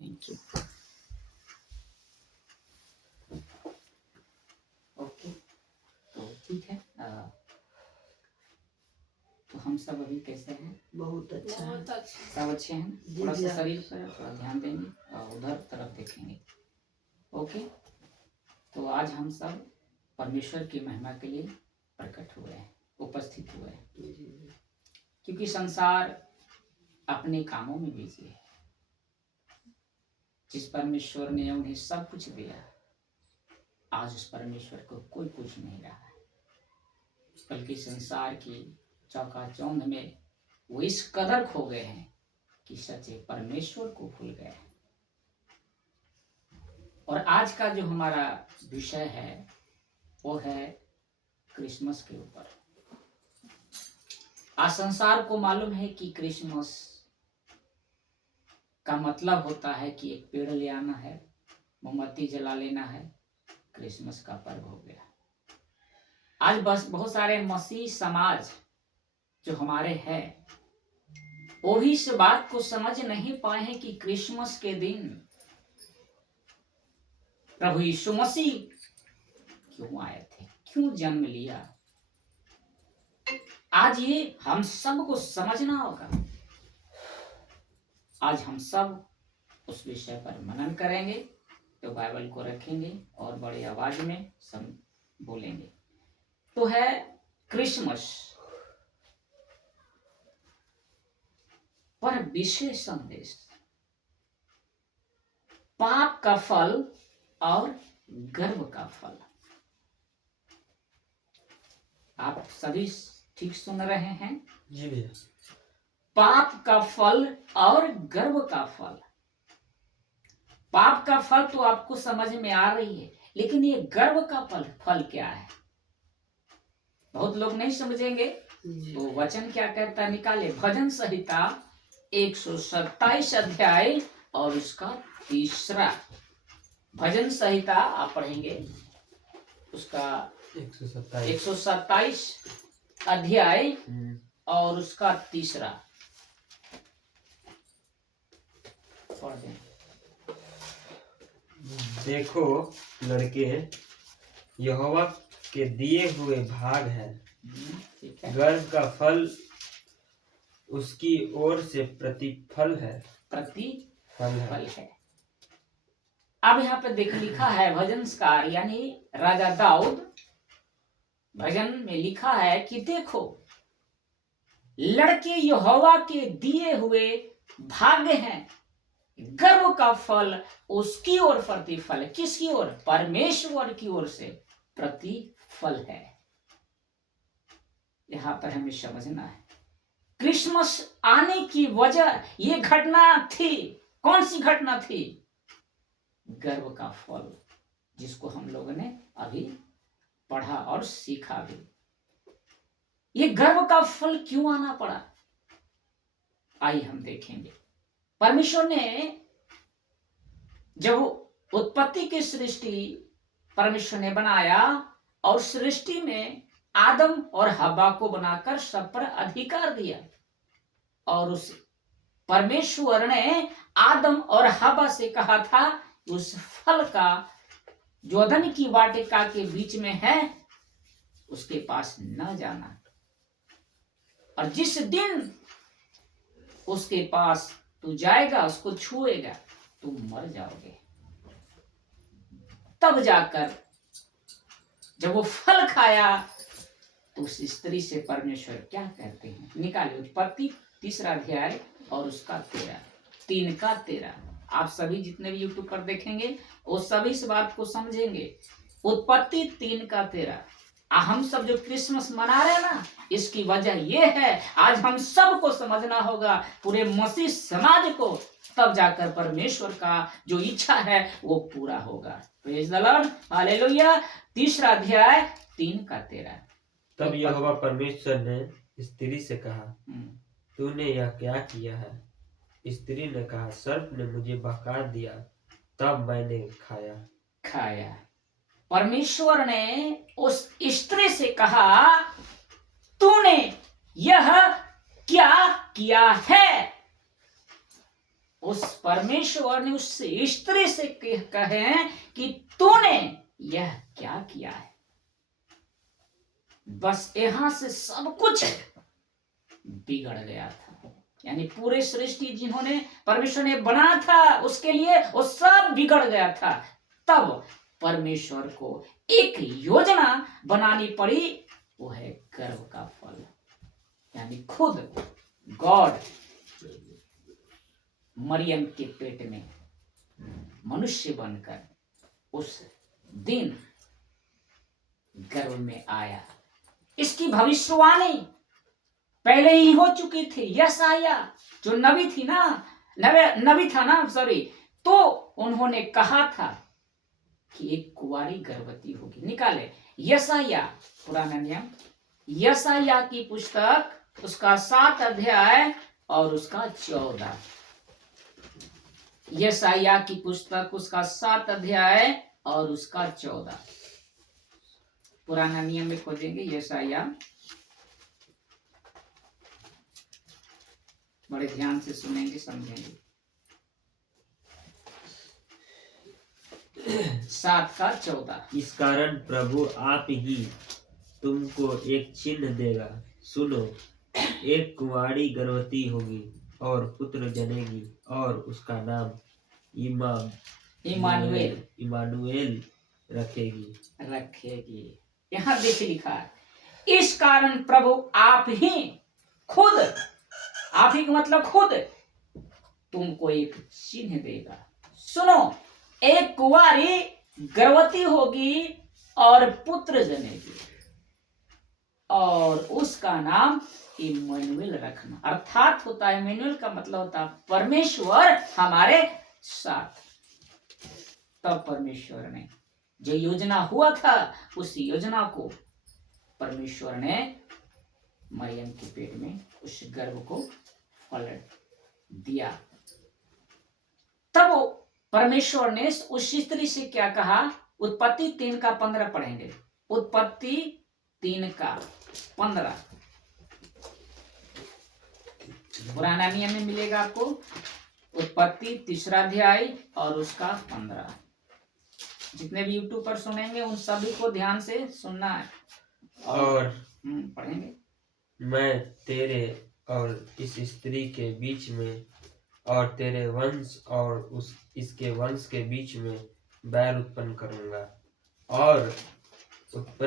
Thank you. Okay, तो ठीक है। तो हम सब अभी कैसे हैं? बहुत अच्छा है। सब अच्छे हैं। थोड़ा सा शरीर पर थोड़ा ध्यान देंगे और उधर तरफ देखेंगे। ओके, तो आज हम सब परमेश्वर की महिमा के लिए प्रकट हुए हैं, उपस्थित हुए हैं, क्योंकि संसार अपने कामों में बिजी है। जिस परमेश्वर ने उन्हें सब कुछ दिया, आज उस परमेश्वर को कोई कुछ नहीं रहा है, बल्कि संसार की चौकाचौंध में वो इस कदर खो गए हैं कि सच्चे परमेश्वर को भूल गए। और आज का जो हमारा विषय है वो है क्रिसमस के ऊपर। आज संसार को मालूम है कि क्रिसमस का मतलब होता है कि एक पेड़ ले आना है, मोमबत्ती जला लेना है, क्रिसमस का पर्व हो गया। आज बस बहुत सारे मसीह समाज जो हमारे हैं वो भी इस बात को समझ नहीं पाए हैं कि क्रिसमस के दिन प्रभु यीशु मसीह क्यों आए थे, क्यों जन्म लिया। आज ये हम सब को समझना होगा। आज हम सब उस विषय पर मनन करेंगे, तो बाइबल को रखेंगे और बड़ी आवाज में सब बोलेंगे। तो है क्रिसमस पर विशेष संदेश, पाप का फल और गर्व का फल। आप सभी ठीक सुन रहे हैं? जी भैया। पाप का फल और गर्व का फल। पाप का फल तो आपको समझ में आ रही है, लेकिन ये गर्व का फल क्या है? बहुत लोग नहीं समझेंगे। तो वचन क्या कहता है, निकाले। भजन संहिता 127 अध्याय और उसका 3। भजन संहिता आप पढ़ेंगे, उसका 127 अध्याय और उसका 3 पढ़ दें। देखो लड़के, यहोवा के दिए हुए भाग है, गर्व का फल उसकी ओर से प्रतिफल है। प्रतिफल है। अब यहाँ पे देख लिखा है, भजनकार यानी राजा दाऊद भजन में लिखा है कि देखो लड़के यहोवा के दिए हुए भाग्य हैं, गर्व का फल उसकी ओर प्रतिफल। किसकी ओर? परमेश्वर की ओर से प्रतिफल है। यहां पर हमें समझना है क्रिसमस आने की वजह ये घटना थी। कौन सी घटना थी? गर्व का फल, जिसको हम लोगों ने अभी पढ़ा और सीखा भी। ये गर्व का फल क्यों आना पड़ा, आइए हम देखेंगे। परमेश्वर ने जब उत्पत्ति की सृष्टि परमेश्वर ने बनाया और सृष्टि में आदम और हव्वा को बनाकर सब पर अधिकार दिया, और उस परमेश्वर ने आदम और हव्वा से कहा था उस फल का जो अदन की वाटिका के बीच में है उसके पास न जाना, और जिस दिन उसके पास तू जाएगा, उसको छुएगा, तुम मर जाओगे। तब जाकर जब वो फल खाया तो उस स्त्री से परमेश्वर क्या कहते हैं, निकाले। उत्पत्ति 3 अध्याय और उसका 3 का 13। आप सभी जितने भी यूट्यूब पर देखेंगे वो सभी इस बात को समझेंगे। उत्पत्ति 3 का 13। हम सब जो क्रिसमस मना रहे हैं ना, इसकी वजह यह है, आज हम सबको समझना होगा, पूरे मसीह समाज को, तब जाकर परमेश्वर का जो इच्छा है वो पूरा होगा। Praise the Lord, hallelujah. 3 अध्याय 3 का 13। तब यहोवा परमेश्वर ने स्त्री से कहा, तूने यह क्या किया है? स्त्री ने कहा, सर्प ने मुझे बहका दिया, तब मैंने खाया। परमेश्वर ने उस स्त्री से कहा, तूने यह क्या किया है? उस परमेश्वर ने उस स्त्री से कहे कि तूने यह क्या किया है। बस यहां से सब कुछ बिगड़ गया था। यानी पूरे सृष्टि जिन्होंने परमेश्वर ने बना था उसके लिए वो सब बिगड़ गया था। तब परमेश्वर को एक योजना बनानी पड़ी, वो है गर्भ का फल। यानी खुद गॉड मरियम के पेट में मनुष्य बनकर उस दिन गर्भ में आया। इसकी भविष्यवाणी पहले ही हो चुकी थी। यशाया जो नबी थी ना, नबी था ना, सॉरी, तो उन्होंने कहा था कि एक कुंवारी गर्भवती होगी। निकाले यशाया, पुराना नियम, यशाया की पुस्तक, उसका 7 अध्याय और उसका 14। यशाया की पुस्तक, उसका 7 अध्याय और उसका 14। पुराना नियम में खोजेंगे यशाया, बड़े ध्यान से सुनेंगे, समझेंगे। 7 का 14। इस कारण प्रभु आप ही तुमको एक चिन्ह देगा। सुनो, एक कुंवारी गर्भवती होगी और पुत्र जनेगी और उसका नाम इमानुएल रखेगी। यहाँ देखिए लिखा है, इस कारण प्रभु आप ही खुद, आप ही का मतलब खुद, तुमको एक चिन्ह देगा। सुनो, एक कुंवारी गर्भवती होगी और पुत्र जनेगी और उसका नाम इम्मानुएल रखना। अर्थात होता है, इम्मानुएल का मतलब होता है परमेश्वर हमारे साथ। तब परमेश्वर ने जो योजना हुआ था, उस योजना को परमेश्वर ने मरियम के पेट में उस गर्भ को फल दिया। तब परमेश्वर ने उस स्त्री से क्या कहा? उत्पत्ति 3 का 15 पढ़ेंगे। उत्पत्ति 3 का 15 पुराना नियम में मिलेगा आपको। उत्पत्ति 3 अध्याय और उसका 15। जितने भी यूट्यूब पर सुनेंगे उन सभी को ध्यान से सुनना है और पढ़ेंगे। मैं तेरे और इस स्त्री के बीच में और तेरे वंश और इसके वंश के बीच में बैर उत्पन्न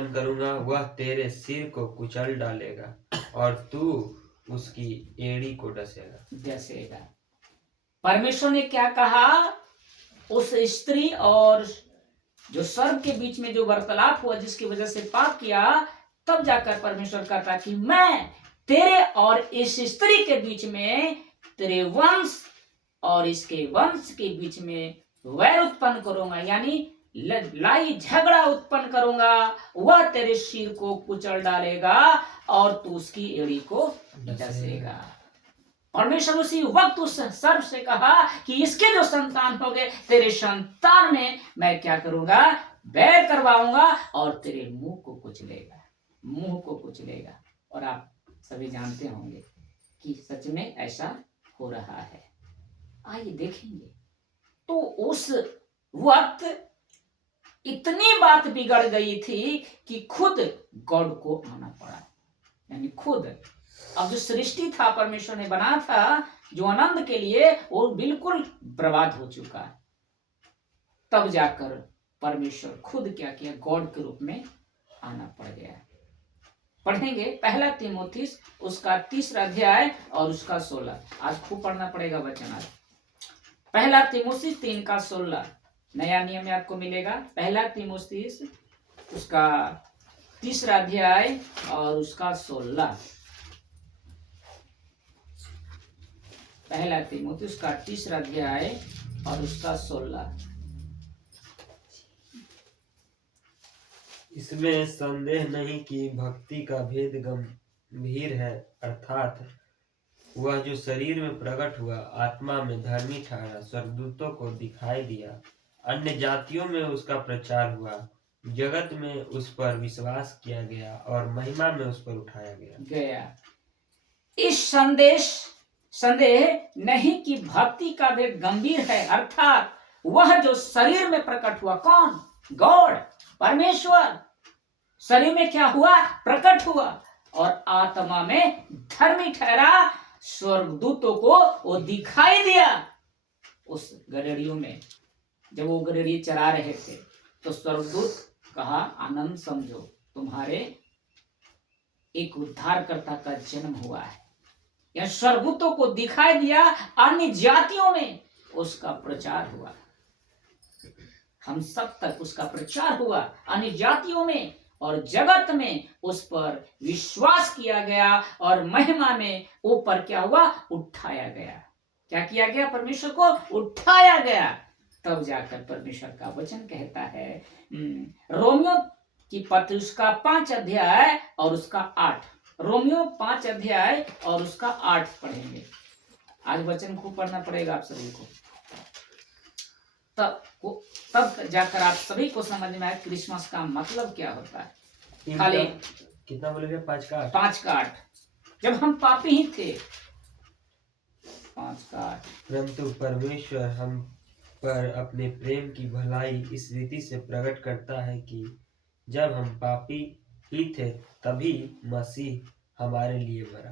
करूंगा, वह तेरे सिर को कुचल डालेगा और तू उसकी एड़ी को डसेगा। परमेश्वर ने क्या कहा? उस स्त्री और जो सर्प के बीच में जो वार्तालाप हुआ, जिसकी वजह से पाप किया, तब जाकर परमेश्वर कहता कि मैं तेरे और इस स्त्री के बीच में, तेरे वंश और इसके वंश के बीच में वैर उत्पन्न करूंगा, यानी लड़ाई झगड़ा उत्पन्न करूंगा। वह तेरे सिर को कुचल डालेगा और तू उसकी एड़ी को डसेगा। परमेश्वर उसी वक्त उस सर्प से कहा कि इसके जो संतान होंगे, तेरे संतान में मैं क्या करूंगा? बैर करवाऊंगा और तेरे मुंह को कुचलेगा। और आप सभी जानते होंगे कि सच में ऐसा हो रहा है। आइए देखेंगे। तो उस वक्त इतनी बात बिगड़ गई थी कि खुद गॉड को आना पड़ा। यानी खुद, अब जो सृष्टि था परमेश्वर ने बना था जो आनंद के लिए, वो बिल्कुल बर्बाद हो चुका है। तब जाकर परमेश्वर खुद क्या किया? गॉड के रूप में आना पड़ गया। पढ़ेंगे 1 तीमुथी उसका 3 अध्याय और उसका 16। आज खूब पढ़ना पड़ेगा वचन। आज 1 तीमुथी 3 का 16 नया नियम में आपको मिलेगा। 1 तीमुथी उसका 3 अध्याय और उसका 16। 1 तीमुथी उसका 3 अध्याय और उसका 16। इसमें संदेह नहीं कि भक्ति का भेद गंभीर है, अर्थात वह जो शरीर में प्रकट हुआ, आत्मा में धर्मी ठहरा, स्वर्गदूतों को दिखाई दिया, अन्य जातियों में उसका प्रचार हुआ, जगत में उस पर विश्वास किया गया और महिमा में उस पर उठाया गया। इस संदेश संदेह नहीं कि भक्ति का भेद गंभीर है, अर्थात वह जो शरीर में प्रकट हुआ, कौन? गॉड, परमेश्वर शरीर में क्या हुआ? प्रकट हुआ, और आत्मा में धर्मी ठहरा। स्वर्गदूतों को वो दिखाई दिया। उस गड़ेड़ियों में जब वो गड़ेड़ी चरा रहे थे तो स्वर्गदूत कहा, आनंद समझो, तुम्हारे एक उद्धारकर्ता का जन्म हुआ है। यह स्वर्गदूतों को दिखाई दिया, अन्य जातियों में उसका प्रचार हुआ, हम सब तक उसका प्रचार हुआ, अन्य जातियों में और जगत में उस पर विश्वास किया गया, और महिमा में ऊपर क्या हुआ? उठाया गया। क्या किया गया? परमेश्वर को उठाया गया। तब जाकर परमेश्वर का वचन कहता है, रोमियो की पत्र उसका 5 अध्याय और उसका 8, रोमियो 5 अध्याय और उसका 8 पढ़ेंगे। आज वचन खूब पढ़ना पड़ेगा आप सभी को, तब जाकर आप सभी को समझ में आए क्रिसमस का मतलब क्या होता है। खाली कितना बोलेंगे? 5 का 8। 5 का 8। जब हम पापी ही थे, 5 का 8। परंतु परमेश्वर हम पर अपने प्रेम की भलाई इस रीति से प्रकट करता है कि जब हम पापी ही थे तभी मसीह हमारे लिए मरा।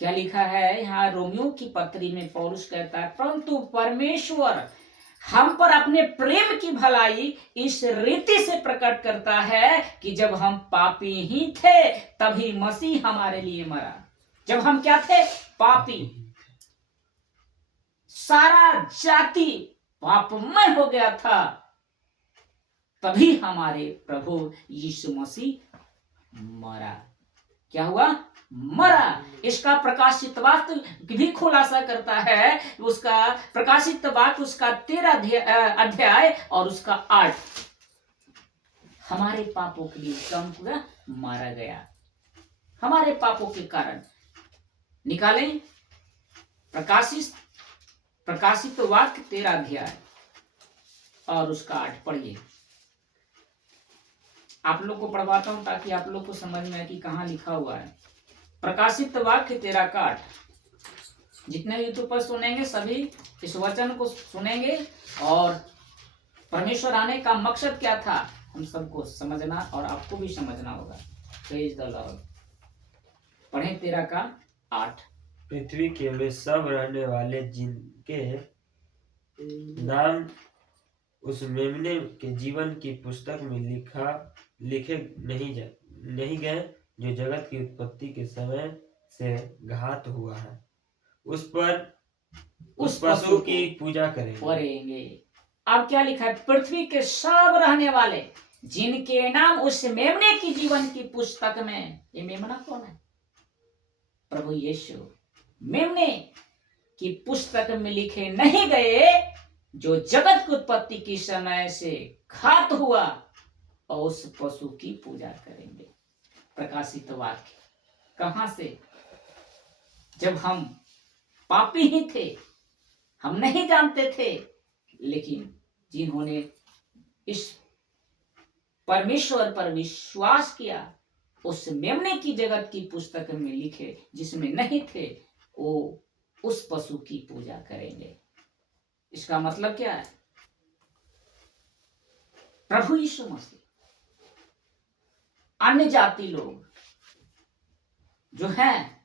क्या लिखा है यहाँ रोमियो की पत्री में? पौलुस कहता है, परंतु परमेश्वर हम पर अपने प्रेम की भलाई इस रीति से प्रकट करता है कि जब हम पापी ही थे तभी मसीह हमारे लिए मरा। जब हम क्या थे? पापी, सारा जाति पापमय हो गया था, तभी हमारे प्रभु यीशु मसीह मरा। क्या हुआ? मरा। इसका प्रकाशित वाक्य भी खुलासा करता है, उसका प्रकाशित वाक्य उसका 13 अध्याय और उसका 8, हमारे पापों के लिए कम हुआ, मारा गया, हमारे पापों के कारण। निकालें प्रकाशित वाक्य 13 अध्याय और उसका 8 पढ़िए। आप लोग को पढ़वाता हूं ताकि आप लोग को समझ में आए कि कहां लिखा हुआ है। प्रकाशित वाक्य 13 का 8। जितने यूट्यूब पर सुनेंगे सभी इस वचन को सुनेंगे, और परमेश्वर आने का मकसद क्या था हम सबको समझना, और आपको भी समझना होगा। Praise the Lord. पढ़ें 13 का 8। पृथ्वी के वे सब रहने वाले जिनके नाम उस मेमने के जीवन की पुस्तक में लिखे नहीं गए, जो जगत की उत्पत्ति के समय से घात हुआ है, उस पशु की पूजा करेंगे। अब क्या लिखा है? पृथ्वी के सब रहने वाले जिनके नाम उस मेमने की जीवन की पुस्तक में, ये मेमना कौन है? प्रभु यीशु। मेमने की पुस्तक में लिखे नहीं गए, जो जगत की उत्पत्ति की समय से घात हुआ, और उस पशु की पूजा करेंगे। प्रकाशित वाक्य कहां से? जब हम पापी ही थे, हम नहीं जानते थे, लेकिन जिन्होंने इस परमेश्वर पर विश्वास किया, उस मेमने की जगत की पुस्तक में लिखे जिसमें नहीं थे, वो उस पशु की पूजा करेंगे। इसका मतलब क्या है? प्रभु यीशु मसीह, अन्य जाति लोग जो हैं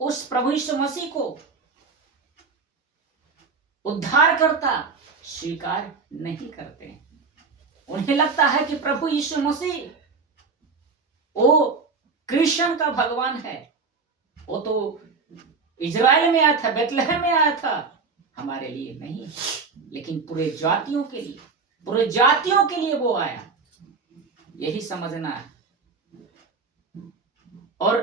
उस प्रभु यीशु मसीह को उद्धारकर्ता स्वीकार नहीं करते। उन्हें लगता है कि प्रभु यीशु मसीह वो कृष्ण का भगवान है, वो तो इजराइल में आया था, बेतलहम में आया था, हमारे लिए नहीं, लेकिन पूरे जातियों के लिए वो आया। यही समझना है। और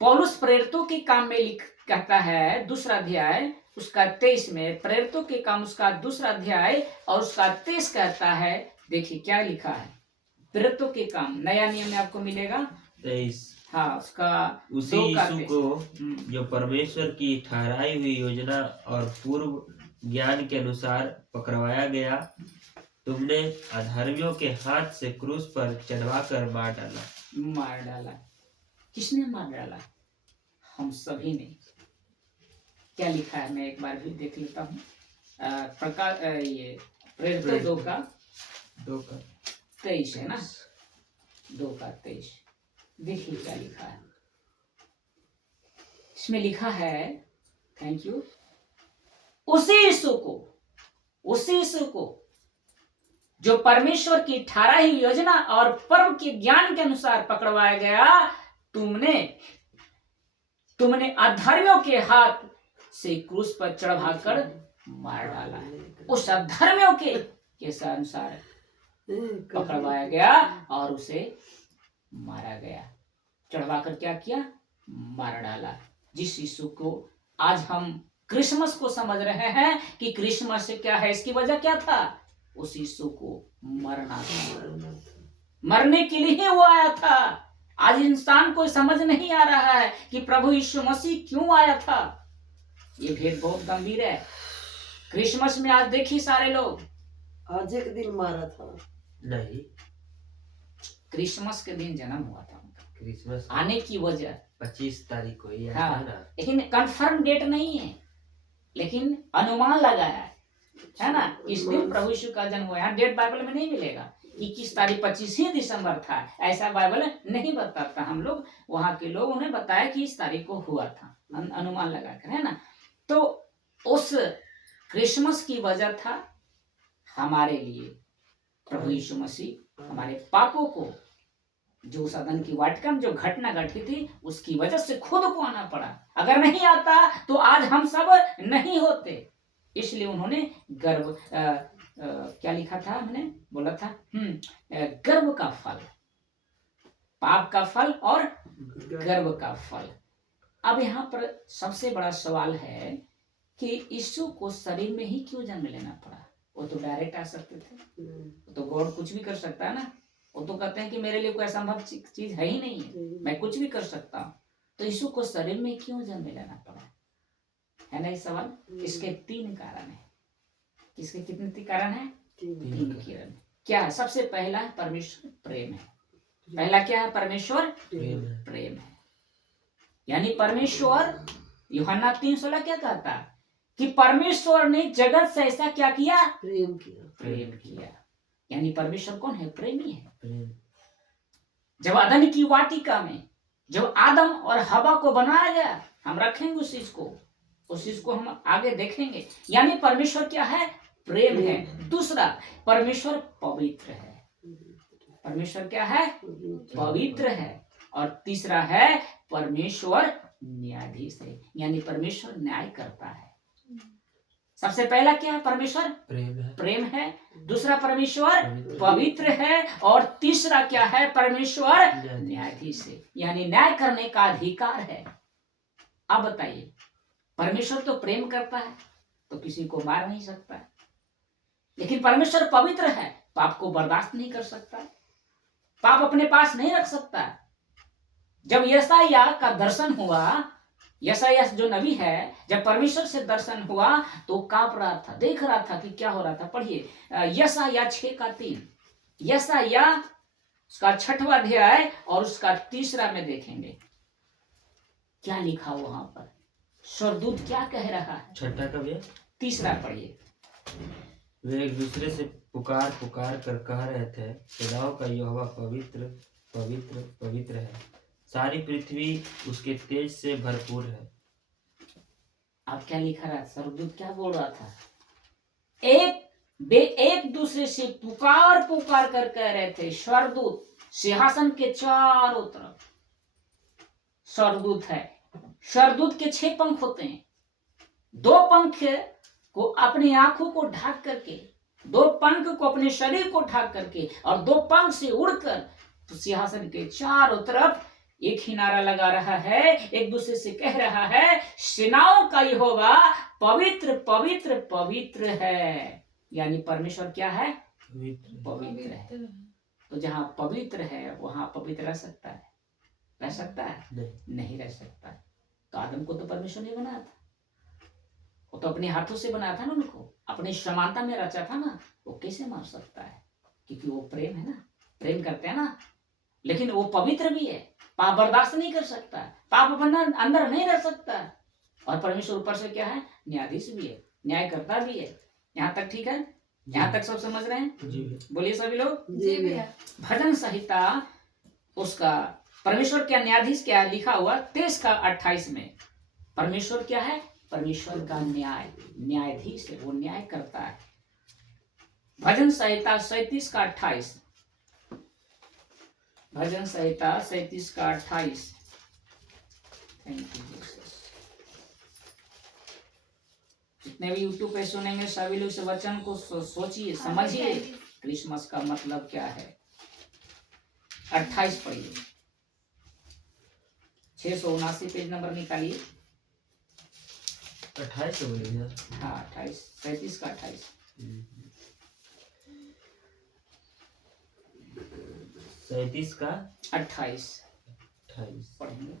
पौलुस प्रेरितों के काम में कहता है, दूसरा अध्याय उसका 23 में, प्रेरितों के काम उसका दूसरा अध्याय और उसका 23 कहता है। देखिए क्या लिखा है, प्रेरितों के काम, नया नियम में आपको मिलेगा 23। हाँ, उसका उसी यीशु को जो परमेश्वर की ठहराई हुई योजना और पूर्व ज्ञान के अनुसार पकड़वाया गया, तुमने अधर्मियों के हाथ से क्रूस पर चढ़वाकर मार डाला। किसने मार डाला? हम सभी ने। क्या लिखा है, मैं एक बार भी देख लेता हूँ। प्रकाश ये प्रेरित 2:23 है ना, 2:23। देखिए क्या लिखा है इसमें। लिखा है, थैंक यू, उसी यीशु को जो परमेश्वर की ठहराई योजना और पर्व के ज्ञान के अनुसार पकड़वाया गया, तुमने अधर्मियों के हाथ से क्रूस पर चढ़ाकर मार डाला। उस अधर्मियों के अनुसार पकड़वाया गया और उसे मारा गया। चढ़वाकर क्या किया? मार डाला। जिस यीशु को आज हम क्रिसमस को समझ रहे हैं कि क्रिसमस क्या है, इसकी वजह क्या था? उस यीशु को मरना था, मरने के लिए ही वो आया था। आज इंसान को समझ नहीं आ रहा है कि प्रभु यीशु मसीह क्यों आया था। ये भेद बहुत गंभीर है। क्रिसमस में आज देखिए सारे लोग आज एक दिन मारा था, नहीं, क्रिसमस के दिन जन्म हुआ था उनका। क्रिसमस आने की वजह 25 तारीख को ही हाँ, आता है ना। लेकिन कंफर्म डेट नहीं है, लेकिन अनुमान लगाया है ना। इस दिन प्रभु यीशु का जन्म हुआ। यहाँ डेट बाइबल में नहीं मिलेगा 21 तारीख 25 ही दिसंबर था, ऐसा बाइबल नहीं बताता। हम लोग वहां के लोग उन्हें बताया कि इस तारीख को हुआ था, अनुमान लगाकर, है ना। तो उस क्रिसमस की वजह था हमारे लिए प्रभु यीशु मसीह हमारे पापों को, जो सदन की वाटिका में जो घटना घटी थी उसकी वजह से खुद को आना पड़ा। अगर नहीं आता तो आज हम सब नहीं होते। इसलिए उन्होंने गर्व क्या लिखा था, हमने बोला था गर्व का फल, पाप का फल और गर्व का फल। अब यहाँ पर सबसे बड़ा सवाल है कि यीशु को शरीर में ही क्यों जन्म लेना पड़ा? वो तो डायरेक्ट आ सकते थे, तो गॉड कुछ भी कर सकता है ना। वो तो कहते हैं कि मेरे लिए कोई असंभव चीज है ही नहीं है, मैं कुछ भी कर सकता हूँ। तो यीशु को शरीर में क्यों जन्म लेना पड़ा, है ना ये सवाल। इसके 3 कारण है। इसके कितने कारण है? 3 कारण। क्या है? सबसे पहला है परमेश्वर प्रेम है। पहला क्या है? परमेश्वर प्रेम है। यानी परमेश्वर, यूहन्ना 3:16 क्या कहता है कि परमेश्वर ने जगत से ऐसा क्या किया? प्रेम किया। यानी परमेश्वर कौन है? प्रेमी है। जब अदन की वाटिका में जब आदम और हवा को बनाया गया, हम रखेंगे उस चीज को हम आगे देखेंगे। यानी परमेश्वर क्या है? प्रेम है। दूसरा, परमेश्वर पवित्र है। परमेश्वर क्या है? पवित्र है। और तीसरा है परमेश्वर न्यायाधीश है, यानी परमेश्वर न्याय करता है। सबसे पहला क्या है? परमेश्वर प्रेम है। दूसरा, परमेश्वर पवित्र है। और तीसरा क्या है? परमेश्वर न्यायाधीश है, यानी न्याय करने का अधिकार है। अब बताइए, परमेश्वर तो प्रेम करता है तो किसी को मार नहीं सकता, लेकिन परमेश्वर पवित्र है, पाप को बर्दाश्त नहीं कर सकता, पाप अपने पास नहीं रख सकता। जब यशायाह का दर्शन हुआ, यशायाह जो नबी है, जब परमेश्वर से दर्शन हुआ तो कांप रहा था, देख रहा था कि क्या हो रहा था। पढ़िए यशायाह 6:3, यशायाह उसका 6वां अध्याय और उसका 3 में देखेंगे क्या लिखा वहां पर। स्वर्गदूत क्या कह रहा है? 6 का भी 3 पढ़िए। वे एक दूसरे से पुकार कर कह रहे थे, सेनाओं का यहोवा पवित्र पवित्र पवित्र है, सारी पृथ्वी उसके तेज से भरपूर है। अब क्या लिखा रहा? स्वर्गदूत क्या बोल रहा था? एक दूसरे से पुकार कर कह रहे थे। स्वर्गदूत सिंहासन के चारों तरफ स्वर्गदूत है। स्वर्गदूत के 6 पंख होते हैं। 2 पंख को अपनी आंखों को ढक करके, 2 पंख को अपने शरीर को ढक करके, और 2 पंख से उड़कर सिंहासन के चारों तरफ एक ही नारा लगा रहा है, एक दूसरे से कह रहा है, सेनाओं का यहोवा पवित्र पवित्र पवित्र है। यानी परमेश्वर क्या है? पवित्र है। तो जहां पवित्र है वहां पवित्र रह सकता है? रह सकता है? नहीं रह सकता। तो आदम को तो परमेश्वर ने बनाया था, वो तो अपने हाथों से बनाया था ना, उनको अपनी समानता में रचा था ना। वो कैसे मार सकता है? क्योंकि वो प्रेम है ना, प्रेम करते हैं ना। लेकिन वो पवित्र भी है, पाप बर्दाश्त नहीं कर सकता, पाप अपना अंदर नहीं रह सकता। और परमेश्वर ऊपर से क्या है, न्यायाधीश भी है, न्याय करता भी है। यहाँ तक ठीक है, यहाँ तक सब समझ रहे हैं? जी बोलिए सभी लोग। जी भैया। भजन संहिता उसका परमेश्वर क्या न्यायाधीश क्या लिखा हुआ 23 का 28 में, परमेश्वर क्या है, परमेश्वर का न्यायाधीश है, वो न्याय करता है। भजन संहिता 37 का 28, भजन संहिता 37 का 28। Thank you Jesus. जितने भी यूट्यूब पे सुनेंगे सभी लोग इस वचन को सोचिए, समझिए क्रिसमस का मतलब क्या है। 28 पढ़िए, 679 पेज नंबर निकालिए। 28 बोलिए। हाँ 28, 37 का 28। 37 का 28 पढ़ेंगे।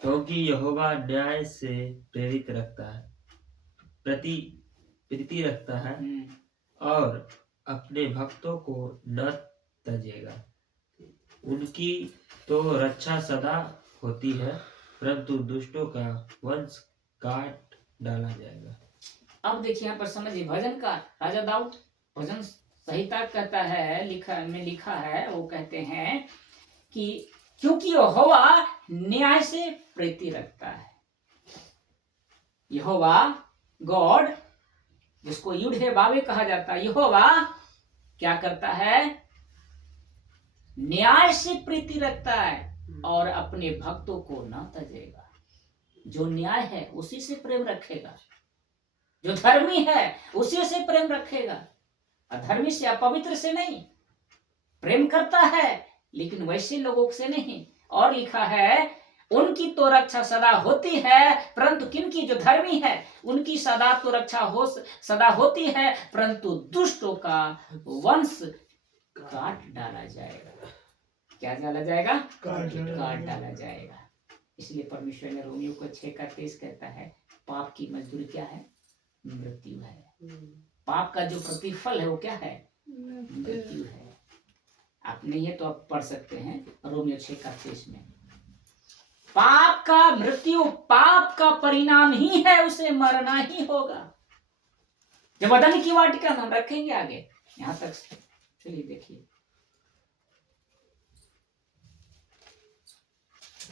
क्योंकि यहोवा न्याय से प्रेरित रखता है, प्रीति रखता है और अपने भक्तों को न तजेगा। उनकी तो रक्षा सदा होती है, परंतु दुष्टों का वंश काट डाला जाएगा। अब देखिए यहाँ पर समझिए, भजन का राजा दाऊद भजन संहिता कहता है, लिखा है, वो कहते हैं कि क्योंकि यहोवा न्याय से प्रीति रखता है। यहोवा गॉड, जिसको युद्धे बावे कहा जाता है, यहोवा क्या करता है, न्याय से प्रीति रखता है और अपने भक्तों को न तजेगा। जो न्याय है उसी से प्रेम रखेगा, जो धर्मी है उसी से प्रेम रखेगा, अधर्मी से अपवित्र से नहीं। प्रेम करता है लेकिन वैसे लोगों से नहीं। और लिखा है उनकी तो रक्षा सदा होती है, परंतु किनकी, जो धर्मी है उनकी सदा तो रक्षा सदा होती है, परंतु दुष्टों का वंश काट डाला जाएगा। क्या डाला जाएगा? काट डाला जाएगा। इसलिए परमेश्वर ने रोमियो को 6:23 कहता है, पाप की मजदूरी क्या है? मृत्यु है। पाप का जो प्रतिफल है वो क्या है? मृत्यु है। आप नहीं है तो आप पढ़ सकते हैं रोमियो 6:23 में। पाप का मृत्यु, पाप का परिणाम ही है, उसे मरना ही होगा। जब अदन की वाटिका में हम रखेंगे आगे, यहां तक चलिए देखिए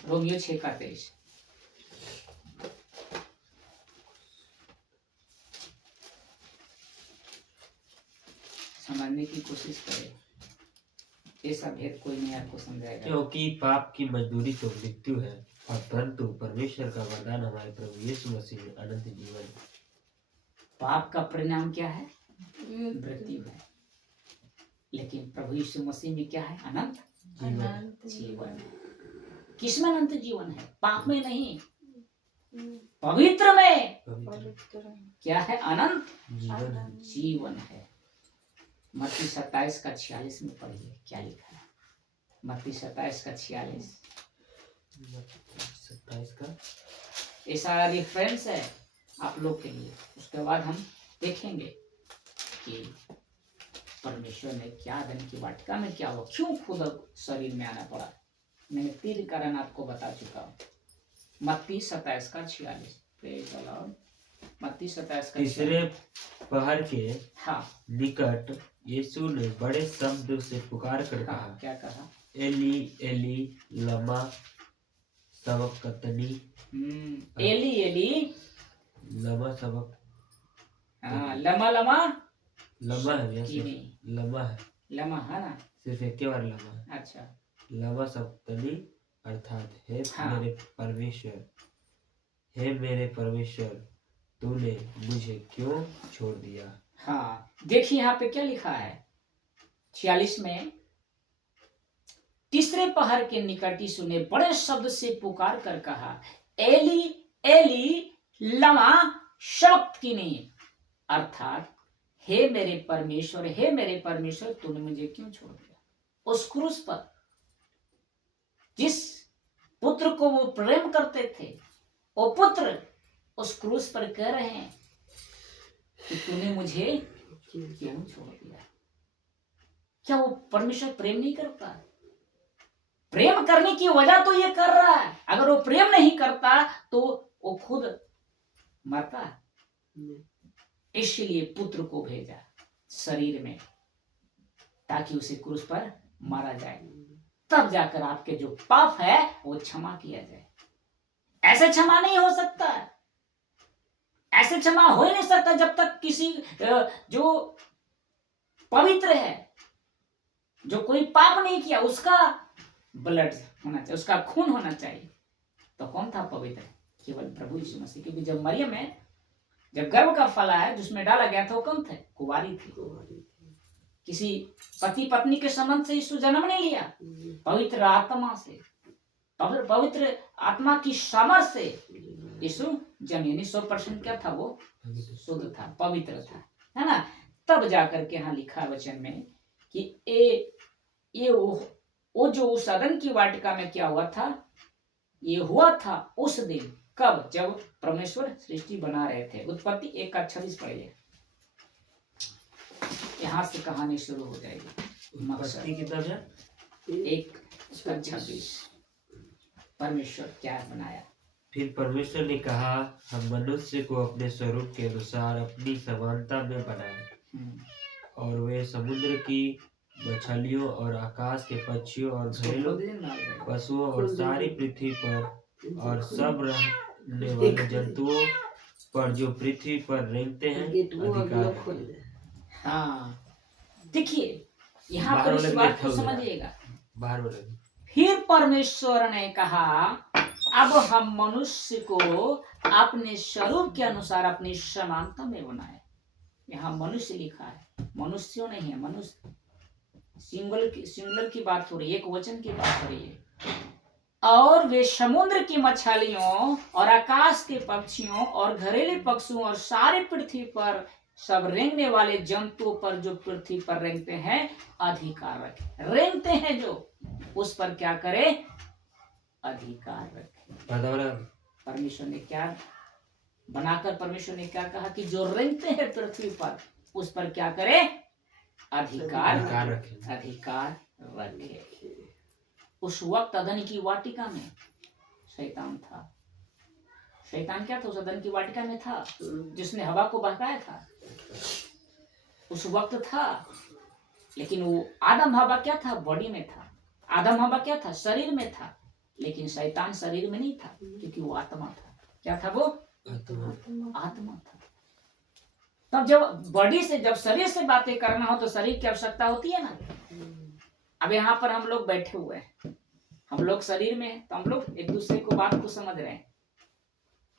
रोमियो 6:23। समझने की कोशिश करें, ऐसा भेद कोई नहीं आपको समझाएगा। क्योंकि पाप की मजदूरी तो मृत्यु है, और परंतु परमेश्वर का वरदान हमारे प्रभु यीशु मसीह में अनंत जीवन। पाप का परिणाम क्या है? मृत्यु है। लेकिन प्रभु यीशु मसीह में क्या है? अनंत जीवन है। किसमें अनंत जीवन है? पाप में नहीं, पवित्र में। क्या है? अनंत जीवन है। मत्ती 27:46 में पढ़िए क्या लिखा है। मत्ती 27:46 का ऐसा रेफरेंस है आप लोग के लिए। उसके बाद हम देखेंगे कि परमेश्वर ने क्या अदन की वाटिका में क्या हुआ, क्यों खुद शरीर में आना पड़ा। मैंने 3 कारण आपको बता चुका हूँ। मत्ती 27:46। मत्ती 27 का तीसरे पहर के हाँ निकट यीशु ने बड़े शब्द से पुकार कर कहा, क्या कहा? एली एली लमा सबक्तनी। एली एली लमा सबक, हाँ, लमा लमा लमा है की यह नहीं, लमा है, लमा है ना। सिर्फ एक बार लमा है। अच्छा, लमा सबक्तनी अर्थात हे हाँ। मेरे परमेश्वर, हे मेरे परमेश्वर, तूने मुझे क्यों छोड़ दिया। हाँ देखिए यहाँ पे क्या लिखा है 46 में, तीसरे पहर के निकट यीशु ने बड़े शब्द से पुकार कर कहा, एली एली लमा शबक्तनी, अर्थात हे मेरे परमेश्वर, हे मेरे परमेश्वर, तूने मुझे क्यों छोड़ दिया। उस क्रूस पर जिस पुत्र को वो प्रेम करते थे, वो पुत्र उस क्रूस पर कह रहे हैं कि तूने मुझे क्यों छोड़ दिया। क्या वो परमेश्वर प्रेम नहीं करता? प्रेम करने की वजह तो ये कर रहा है, अगर वो प्रेम नहीं करता तो वो खुद मरता। इसलिए पुत्र को भेजा शरीर में ताकि उसे क्रूस पर मारा जाए, तब जाकर आपके जो पाप है वो क्षमा किया जाए। ऐसे क्षमा नहीं हो सकता, ऐसे क्षमा हो ही नहीं सकता जब तक किसी जो पवित्र है, जो कोई पाप नहीं किया, उसका ब्लड होना चाहिए, उसका खून होना चाहिए। तो कौन था पवित्र? केवल प्रभु यीशु मसीह। क्योंकि जब मरियम में जब गर्भ का फल आया जिसमें डाला गया था वो कौन थे? कुंवारी थी। किसी पति पत्नी के संबंध से यीशु जन्म नहीं लिया, पवित्र आत्मा से, पवित्र आत्मा की सामर्थ से यीशु जन्म, यानी 100% क्या था? वो शुद्ध था, पवित्र था, है ना। तब जाकर के यहाँ लिखा वचन में कि ये वो जो उस अदन की वाटिका में क्या हुआ था, ये हुआ था उस दिन। कब? जब परमेश्वर सृष्टि बना रहे थे। उत्पत्ति 1:26 पढ़िए, यहाँ से कहानी शुरू हो जाएगी। उत्पत्ति कितना है? 1:26। परमेश्वर क्या बनाया? फिर परमेश्वर ने कहा, हम मनुष्य को अपने स्वरूप के अनुसार अपनी समानता में बनाए, और वे समुद्र की मछलियों और आकाश के पक्षियों और घरेलू पशुओं और सारी पृथ्वी पर और सब रहने वाले जंतुओं पर जो पृथ्वी पर रेंगते हैं अधिकार रखें। हाँ, देखिए यहाँ पर इस बात को समझिएगा। फिर परमेश्वर ने कहा, अब हम मनुष्य को अपने स्वरूप के अनुसार अपनी समानता में बनाए। यहाँ मनुष्य लिखा है, मनुष्यों नहीं है, मनुष्य सिंगुलर की बात हो रही है, एक वचन की बात हो रही है। और वे समुद्र की मछलियों और आकाश के पक्षियों और घरेलू पक्षियों और सारे पृथ्वी पर सब रेंगने वाले जंतुओं पर जो पृथ्वी पर रेंगते हैं अधिकार रखे। रेंगते हैं जो, उस पर क्या करे? अधिकार रखे। परमेश्वर ने क्या बनाकर, परमेश्वर ने क्या कहा कि जो रेंगते हैं पृथ्वी पर उस पर क्या करे? अधिकार रखे। उस वक्त अदन की वाटिका में शैतान था। शैतान क्या था? उस अदन की वाटिका में था जिसने हवा को बहकाया था, उस वक्त था। लेकिन वो आदम हवा क्या था? बॉडी में था। आदम हवा क्या था? शरीर में था। लेकिन शैतान शरीर में नहीं था, क्योंकि वो आत्मा था। क्या था वो? आत्मा था। तब जब बॉडी से, जब शरीर से बातें करना हो तो शरीर की आवश्यकता होती है ना। अब यहाँ पर हम लोग बैठे हुए हैं, हम लोग शरीर में हैं, तो हम लोग एक दूसरे को बात को समझ रहे हैं,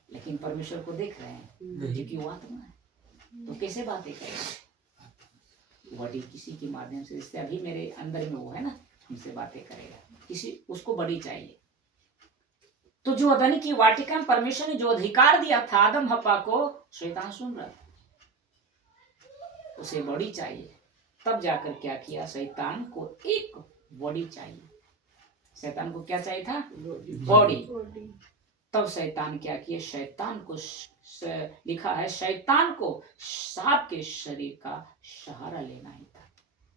लेकिन परमेश्वर को देख रहे हैं क्योंकि वो आत्मा है। तो कैसे बातें करेगा? बॉडी किसी के माध्यम से, जैसे अभी मेरे अंदर में वो है ना, हमसे बातें करेगा, किसी उसको बॉडी चाहिए। तो जो अदन की वाटिका में परमेश्वर ने जो अधिकार दिया था आदम हव्वा को, शैतान सुन रहा था, उसे बॉडी चाहिए। तब जाकर क्या किया? शैतान को एक बॉडी चाहिए। शैतान को क्या चाहिए था? बॉडी। तब शैतान क्या किया? शैतान को लिखा है, शैतान को सांप के शरीर का सहारा लेना ही था,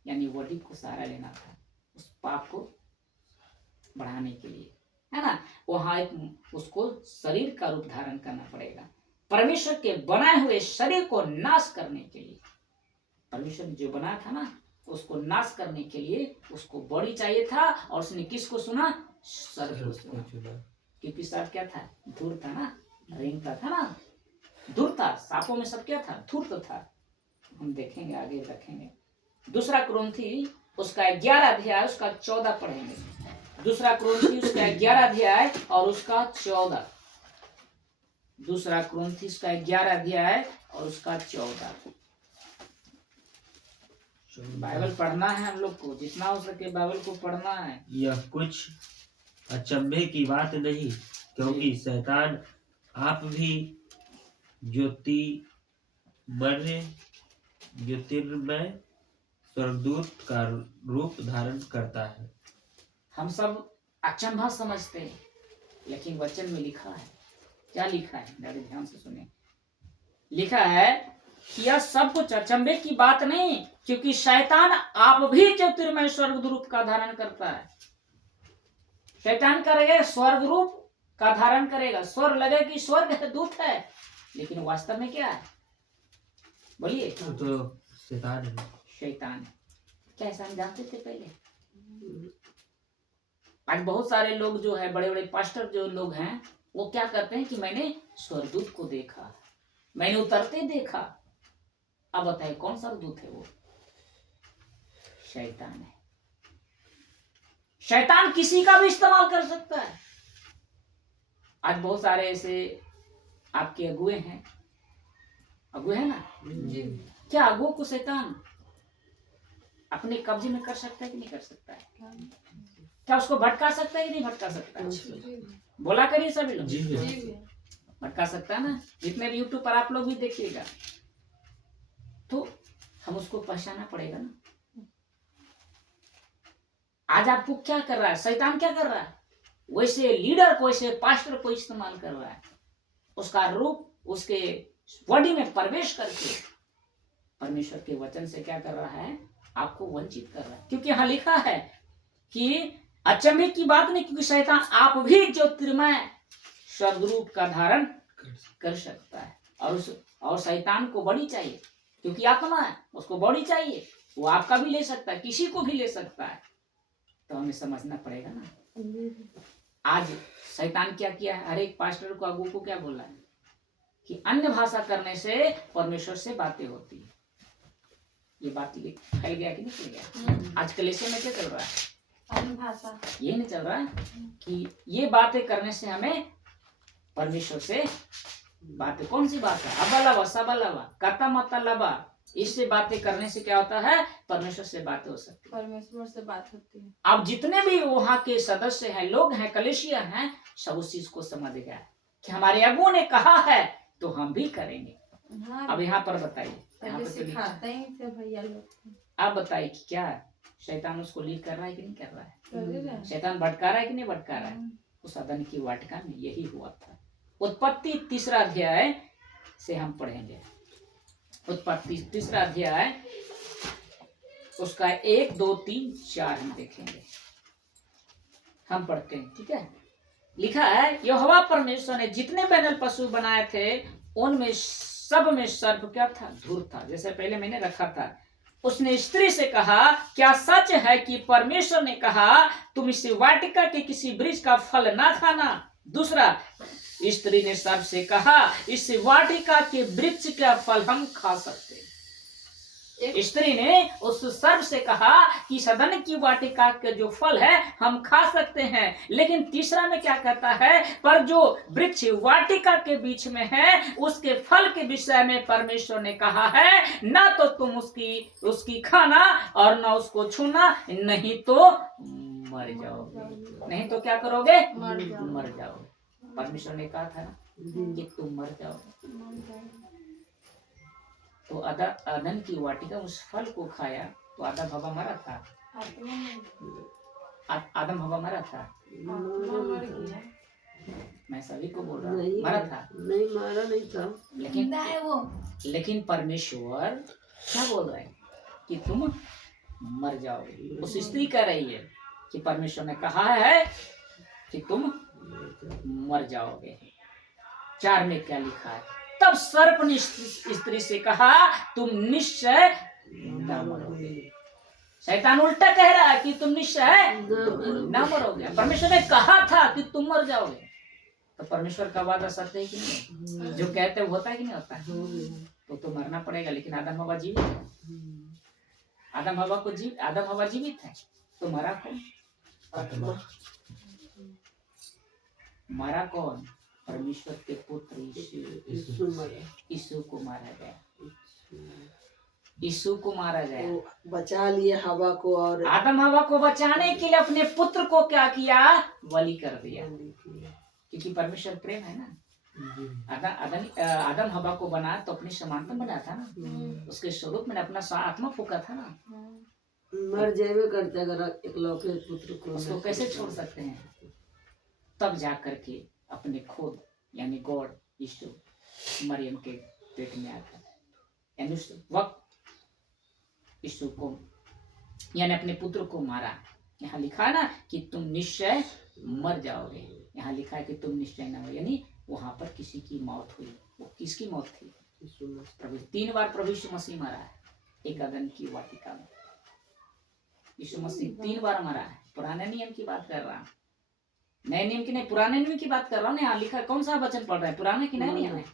यानी बॉडी को सहारा लेना था उस पाप को बढ़ाने के लिए, है ना। वहां एक उसको शरीर का रूप धारण करना पड़ेगा। परमेश्वर के बनाए हुए शरीर को नाश करने के लिए, परमेश्वर ने जो बनाया था ना, उसको नाश करने के लिए उसको बॉडी चाहिए था। और उसने किसको सुना? सर्प को सुना। क्योंकि सर्प क्या था? धूर्त था ना, रेंगता था ना, धूर्त था। सांपों में सब क्या था? धूर्त था। हम देखेंगे, आगे रखेंगे। दूसरा कुरिन्थी उसका 11 अध्याय उसका 14 पढ़ेंगे। दूसरा कुरिन्थी उसका 11 अध्याय और उसका 14। दूसरा कुरिन्थी उसका 11 अध्याय और उसका 14। बाइबल पढ़ना है हम लोग को, जितना हो सके बाइबल को पढ़ना है। यह कुछ अचंभे की बात नहीं, क्योंकि शैतान आप भी ज्योतिर्मय स्वर्गदूत का रूप धारण करता है। हम सब अचंभा समझते हैं, लेकिन वचन में लिखा है, क्या लिखा है? ज़्यादा ध्यान से सुने। लिखा है यह सब कुछ अचंभे की बात नहीं, क्योंकि शैतान आप भी ज्योतिर्मय स्वर्गदूत का धारण करता है। शैतान करेगा स्वर्ग रूप का धारण करेगा, स्वर्ग लगे कि स्वर्ग है, दूत है, लेकिन वास्तव में क्या है? बोलिए। तो शैतान है। शैतान है। क्या ऐसा हम जानते थे पहले? आज बहुत सारे लोग जो है, बड़े बड़े पास्टर जो लोग हैं, वो क्या करते हैं कि मैंने स्वर्गदूत को देखा, मैंने उतरते देखा। अब बताइए कौन सा दूत है वो? शैतान है। शैतान किसी का भी इस्तेमाल कर सकता है। आज बहुत सारे ऐसे आपके अगुए हैं, अगुए है ना, क्या अगुओं को शैतान अपने कब्जे में कर सकता है कि नहीं कर सकता है? क्या उसको भटका सकता है कि नहीं भटका सकता है? बोला करिए सभी लोग। भटका सकता है ना। जितने भी यूट्यूब पर आप लोग भी देखिएगा, तो हम उसको पहचानना पड़ेगा ना। आज आपको क्या कर रहा है? शैतान क्या कर रहा है? वैसे लीडर को, वैसे पास्टर को इस्तेमाल कर रहा है, उसका रूप उसके बॉडी में प्रवेश करके परमेश्वर के वचन से क्या कर रहा है? आपको वंचित कर रहा है। क्योंकि यहाँ लिखा है कि अचंभे की बात नहीं, क्योंकि शैतान आप भी ज्योतिर्मय सदरूप का धारण कर सकता है। और शैतान को बॉडी चाहिए, क्योंकि आत्मा है, उसको बॉडी चाहिए। वो आपका भी ले सकता है, किसी को भी ले सकता है। तो हमें समझना पड़ेगा ना। आज शैतान क्या किया है? हर एक पास्टर को, अगुओं को क्या बोला है कि अन्य भाषा करने से परमेश्वर से बातें होती है। ये बात फैल गया कि नहीं फैल गया? आज कलीसिया में क्या चल रहा है? अन्य भाषा ये नहीं चल रहा है कि ये बातें करने से हमें परमेश्वर से बातें, कौन सी बात है? अबलवा सबलवा कता मतलबा, इससे बातें करने से क्या होता है? परमेश्वर से बातें हो सकती है, परमेश्वर से बात होती है। अब जितने भी वहां के सदस्य हैं, लोग हैं, कलीसिया हैं, सब उस चीज को समझ गया कि हमारे अगुओं ने कहा है तो हम भी करेंगे। हाँ, अब यहाँ पर बताइए, यहाँ पहले पर तो लिखा है। सिखाते ही थे भैया लोग। आप बताइए कि क्या शैतान उसको लीड कर रहा है कि नहीं कर रहा है? कर रहे हैं। शैतान भटका रहा है कि नहीं भटका रहा है? उस अदन की वाटिका में यही हुआ था। उत्पत्ति 3 अध्याय से हम पढ़ेंगे। उत्पत्ति 3 अध्याय उसका 1, 2, 3, 4 हम देखेंगे। हम पढ़ते हैं, ठीक है। लिखा है, यहोवा परमेश्वर ने जितने बैनल पशु बनाए थे, उनमें सब में सर्प क्या था? धूर्त था। जैसे पहले मैंने रखा था। उसने स्त्री से कहा, क्या सच है कि परमेश्वर ने कहा तुम इस वाटिका के किसी वृक्ष का फल ना खाना? दूसरा, स्त्री ने सर्प से कहा, इस वाटिका के वृक्ष का फल हम खा सकते हैं। स्त्री ने उस सर्प से कहा कि सदन की वाटिका के जो फल है हम खा सकते हैं। लेकिन तीसरा में क्या कहता है? पर जो वृक्ष वाटिका के बीच में है, उसके फल के विषय में परमेश्वर ने कहा है, ना तो तुम उसकी खाना और ना उसको छूना, नहीं तो मर जाओगे। नहीं तो क्या करोगे? मर जाओगे। परमेश्वर ने कहा था ना कि तुम मर जाओगे। तो अदन की वाटिका उस फल को खाया तो आदम हवा मरा था। आदम हवा मरा था। मैं सभी को बोल रहा हूँ, मरा था? नहीं, मारा नहीं था। लेकिन परमेश्वर क्या बोल रहे हैं कि तुम मर जाओगे। उस स्त्री कह रही है कि परमेश्वर ने कहा है कि तुम मर जाओगे। 4 में क्या लिखा है? तब सर्प ने स्त्री से कहा, तुम निश्चय न मरोगे। शैतान उल्टा कह रहा है कि तुम निश्चय न मरोगे। परमेश्वर ने कहा था कि तुम मर जाओगे। तो परमेश्वर का वादा सत्य है कि नहीं? जो कहते हैं होता है कि नहीं होता है? तो मरना पड़ेगा। लेकिन आदम हवा जीवित है। आदम हवा जीवित है, तो मरा कौन? मरा कौन? परमेश्वर के पुत्र यीशु को मारा गया। यीशु को मारा गया। बचा लिए हवा को, और आदम हवा को बचाने के लिए अपने पुत्र को क्या किया? बलि कर दिया। क्योंकि परमेश्वर प्रेम है ना। आदम हवा को बना तो अपनी समानता में बना था ना, उसके स्वरूप में अपना आत्मा फूका था ना। मर जावे करते अगर इकलौते पुत्र को, उसको कैसे छोड़ सकते हैं? तब जा करके अपने खुद यानी गॉड यीशु मरियम के पेट में आता, यानी उस वक्त यीशु को यानी अपने पुत्र को मारा। यहाँ लिखा है ना कि तुम निश्चय मर जाओगे। यहाँ लिखा है कि तुम निश्चय न हो, यानी वहां पर किसी की मौत हुई। वो किसकी मौत थी? प्रभु 3 बार प्रभु यीशु मसीह मरा है एक अदन की वाटिका में। यीशु मसीह 3 बार मरा है। पुराने नियम की बात कर रहा हूं, नए नियम की नहीं, पुराने नियम की बात कर रहा हूँ। यहाँ लिखा कौन सा वचन पढ़ रहे हैं, पुराने की नए नियम है?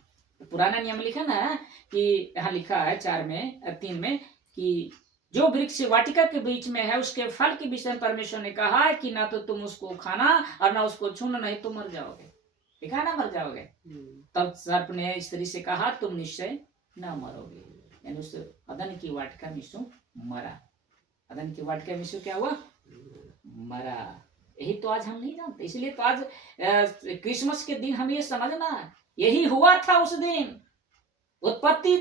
पुराना नियम लिखा ना कि यहाँ लिखा है 3 में कि जो वृक्ष वाटिका के बीच में है उसके फल के विषय में परमेश्वर ने कहा है कि ना तो तुम उसको खाना और ना उसको छूना, नहीं तो मर जाओगे। लिखा है ना मर जाओगे। तब सर्प ने स्त्री से कहा तुम निश्चय न मरोगे, यानी उस अदन की वाटिका में यीशु मरा। अदन की वाटिका में यीशु क्या हुआ? मरा। यही तो आज हम नहीं जानते, इसलिए तो आज क्रिसमस के दिन हम ये समझना है यही हुआ था उस दिन। उत्पत्ति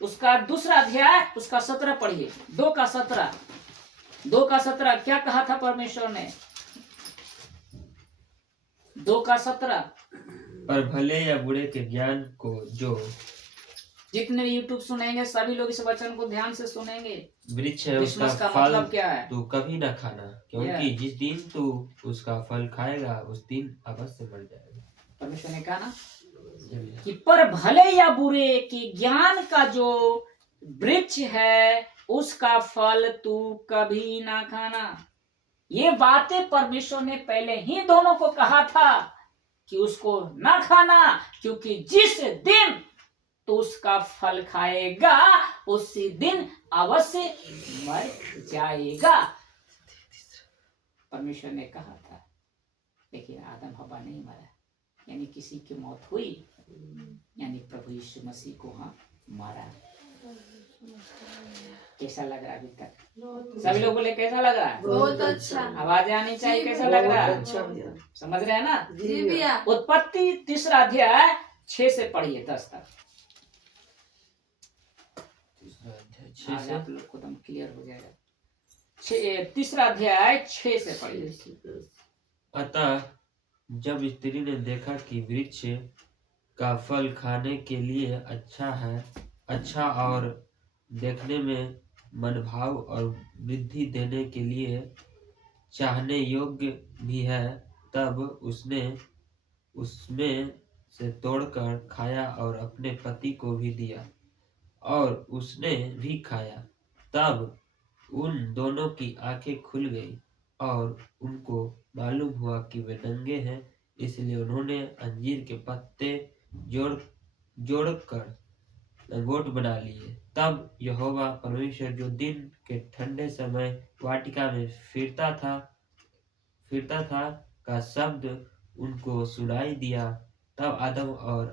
उसका 2 अध्याय उसका 17 पढ़िए। 2 का 17 क्या कहा था परमेश्वर ने? 2 का 17 पर भले या बुरे के ज्ञान को जो जितने यूट्यूब सुनेंगे सभी लोग इस वचन को ध्यान से सुनेंगे। वृक्ष है उसका क्रिसमस का फल मतलब क्या है? तू कभी ना खाना, क्योंकि जिस दिन तू उसका फल खाएगा उस दिन अवश्य मर जाएगा। परमेश्वर ने कहा ना कि पर भले या बुरे के ज्ञान का जो वृक्ष है उसका फल तू कभी ना खाना। ये बातें परमेश्वर ने पहले ही दोनों को कहा था कि उसको ना खाना, क्योंकि जिस दिन तो उसका फल खाएगा उसी दिन अवश्य मर जाएगा। परमेश्वर ने कहा था, लेकिन आदम हवा नहीं मरा, यानी किसी की मौत हुई, यानी प्रभु यीशु मसीह को मारा। कैसा लग रहा है अभी तक? सभी लोग बोले कैसा लग रहा है? बहुत अच्छा। आवाज आनी चाहिए। कैसा लग रहा है? समझ रहे हैं ना? जी भैया। उत्पत्ति 3 अध्याय 6 से पढ़िए 10 तक। आज आप लोग को एकदम क्लियर हो जाएगा। 3 अध्याय 6 से पढ़िए। अतः जब स्त्री ने देखा कि वृक्ष का फल खाने के लिए अच्छा और देखने में मनभाव और वृद्धि देने के लिए चाहने योग्य भी है, तब उसने उसमें से तोड़कर खाया और अपने पति को भी दिया और उसने भी खाया। तब उन दोनों की आंखें खुल गई और उनको मालूम हुआ कि वे नंगे हैं, इसलिए उन्होंने अंजीर के पत्ते जोड़कर लंगोट बना लिए। तब यहोवा परमेश्वर जो दिन के ठंडे समय वाटिका में फिरता था का शब्द उनको सुनाई दिया। तब आदम और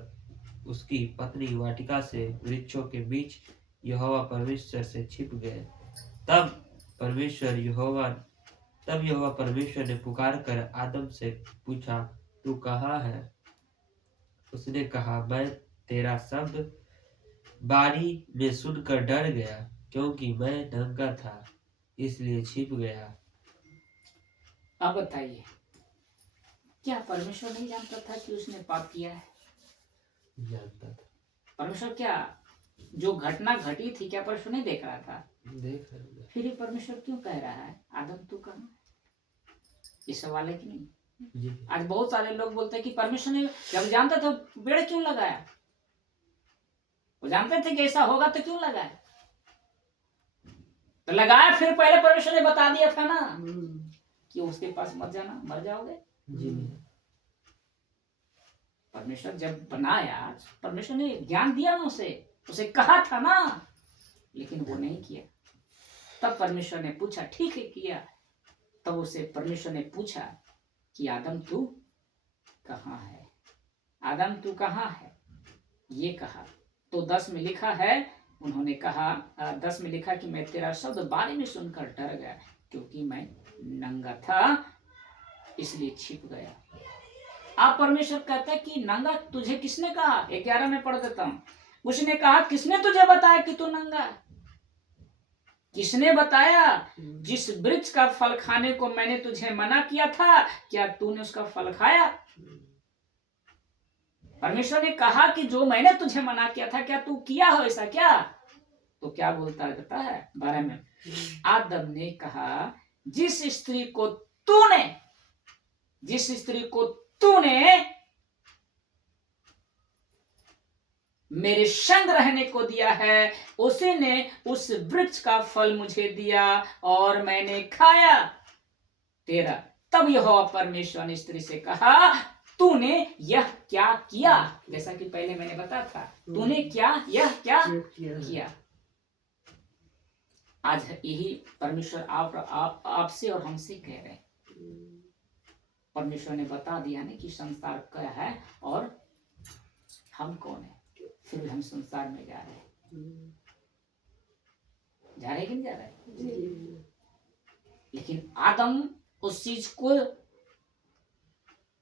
उसकी पत्नी वाटिका से वृक्षों के बीच यहोवा परमेश्वर से छिप गए। तब यहोवा परमेश्वर ने पुकार कर आदम से पूछा, तू कहाँ है? उसने कहा, मैं तेरा शब्द बारी में सुनकर डर गया, क्योंकि मैं नंगा था इसलिए छिप गया। अब बताइए, क्या परमेश्वर नहीं जानता था कि उसने पाप किया है? जानता था। परमेश्वर क्या जो घटना घटी थी क्या परमेश्वर नहीं देख रहा था? देख रहा हूं। फिर परमेश्वर क्यों कह रहा है आदम तू कहाँ? ये सवाल है कि नहीं? जी। आज बहुत सारे लोग बोलते हैं कि परमेश्वर ने जब जानता था पेड़ क्यों लगाया? वो जानते थे कि ऐसा होगा तो क्यों लगाया? तो लगाया, फिर पहले परमेश्वर ने बता दिया था ना कि उसके पास मत जाना, मर जाओगे। जी। परमेश्वर जब बनाया, परमेश्वर ने ज्ञान दिया ना उसे कहा था ना, लेकिन वो नहीं किया। तब परमेश्वर ने पूछा, ठीक है किया। तब उसे परमेश्वर ने पूछा कि आदम तू कहाँ है? आदम तू कहाँ है? ये कहा तो 10 में लिखा है, उन्होंने कहा 10 में लिखा कि मैं तेरा शब्द बारे में सुनकर डर गया, क्योंकि मैं नंगा था इसलिए छिप गया। आप परमेश्वर कहता है कि नंगा तुझे किसने कहा? 11 में पढ़ देता हूं। उसने कहा, किसने तुझे बताया कि तू नंगा है? किसने बताया? जिस वृक्ष का फल खाने को मैंने तुझे मना किया था, क्या तूने उसका फल खाया? परमेश्वर ने कहा कि जो मैंने तुझे मना किया था क्या तू किया हो ऐसा क्या? तो क्या बोलता रहता है 12 में, आदम ने कहा जिस स्त्री को तूने मेरे संग रहने को दिया है, उसी ने उस वृक्ष का फल मुझे दिया और मैंने खाया। 13 तब यहोवा परमेश्वर ने स्त्री से कहा, तूने यह क्या किया? जैसा कि पहले मैंने बताया था, तूने यह क्या किया? आज यही परमेश्वर आपसे और हमसे कह रहे हैं। परमेश्वर ने बता दिया ना कि संसार क्या है और हम कौन है, फिर भी हम संसार में जा रहे हैं। जा रहे कि नहीं जा रहे? लेकिन आदम उस चीज को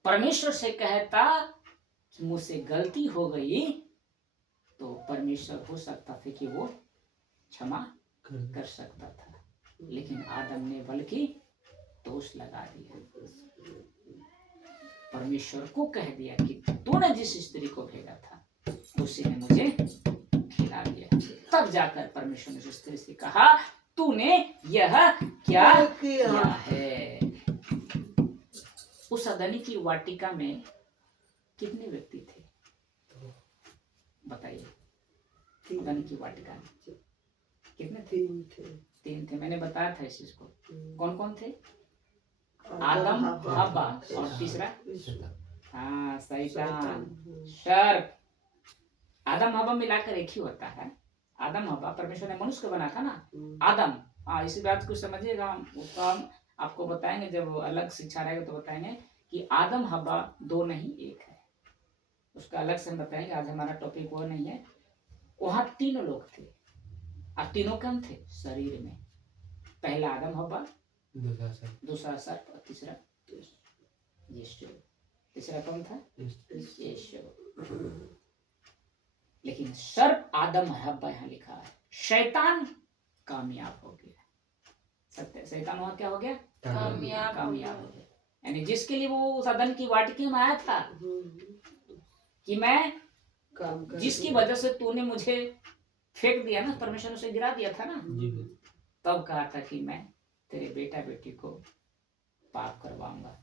परमेश्वर से कहता कि मुझसे गलती हो गई, तो परमेश्वर हो सकता था कि वो क्षमा कर सकता था, लेकिन आदम ने बल्कि दोष लगा दिया। परमेश्वर को कह दिया कि तूने जिस स्त्री को भेजा था उसी ने मुझे खिला दिया। तब जाकर परमेश्वर ने उस स्त्री से कहा, तूने यह क्या किया है? उस अदनी की वाटिका में कितने व्यक्ति थे बताइए? अदनी की वाटिका में कितने थे? 3 थे। मैंने बताया था इस चीज को। कौन कौन थे? आदम, हव्वा और तीसरा हाँ शैतान, सर्प। आदम हव्वा मिलाकर एक ही होता है। आदम हव्वा, परमेश्वर ने मनुष्य को बना था ना, आदम। हाँ, इसी बात को समझिएगा। उसका हम आपको बताएंगे, जब अलग शिक्षा रहेगा तो बताएंगे कि आदम हव्वा 2 नहीं 1 है। उसका अलग से हम बताएंगे, आज हमारा टॉपिक वो नहीं है। वहां 3 लोग थे और तीनों कम थे शरीर में। पहला आदम हव्वा, दूसरा सर्प और तीसरा यीशु। तीसरा कौन था? यीशु। लेकिन सर्प, आदम, हव्वा यहाँ लिखा है। शैतान कामयाब हो गया। सत्य, शैतान वहां क्या हो गया? कामयाब हो गया। यानी जिसके लिए वो उस अदन की वाटिका में आया था कि मैं जिसकी वजह से तूने मुझे फेंक दिया ना, परमेश्वर ने उसे गिरा दिया था ना, तब कहा था कि मैं तेरे बेटा बेटी को पाप करवाऊंगा,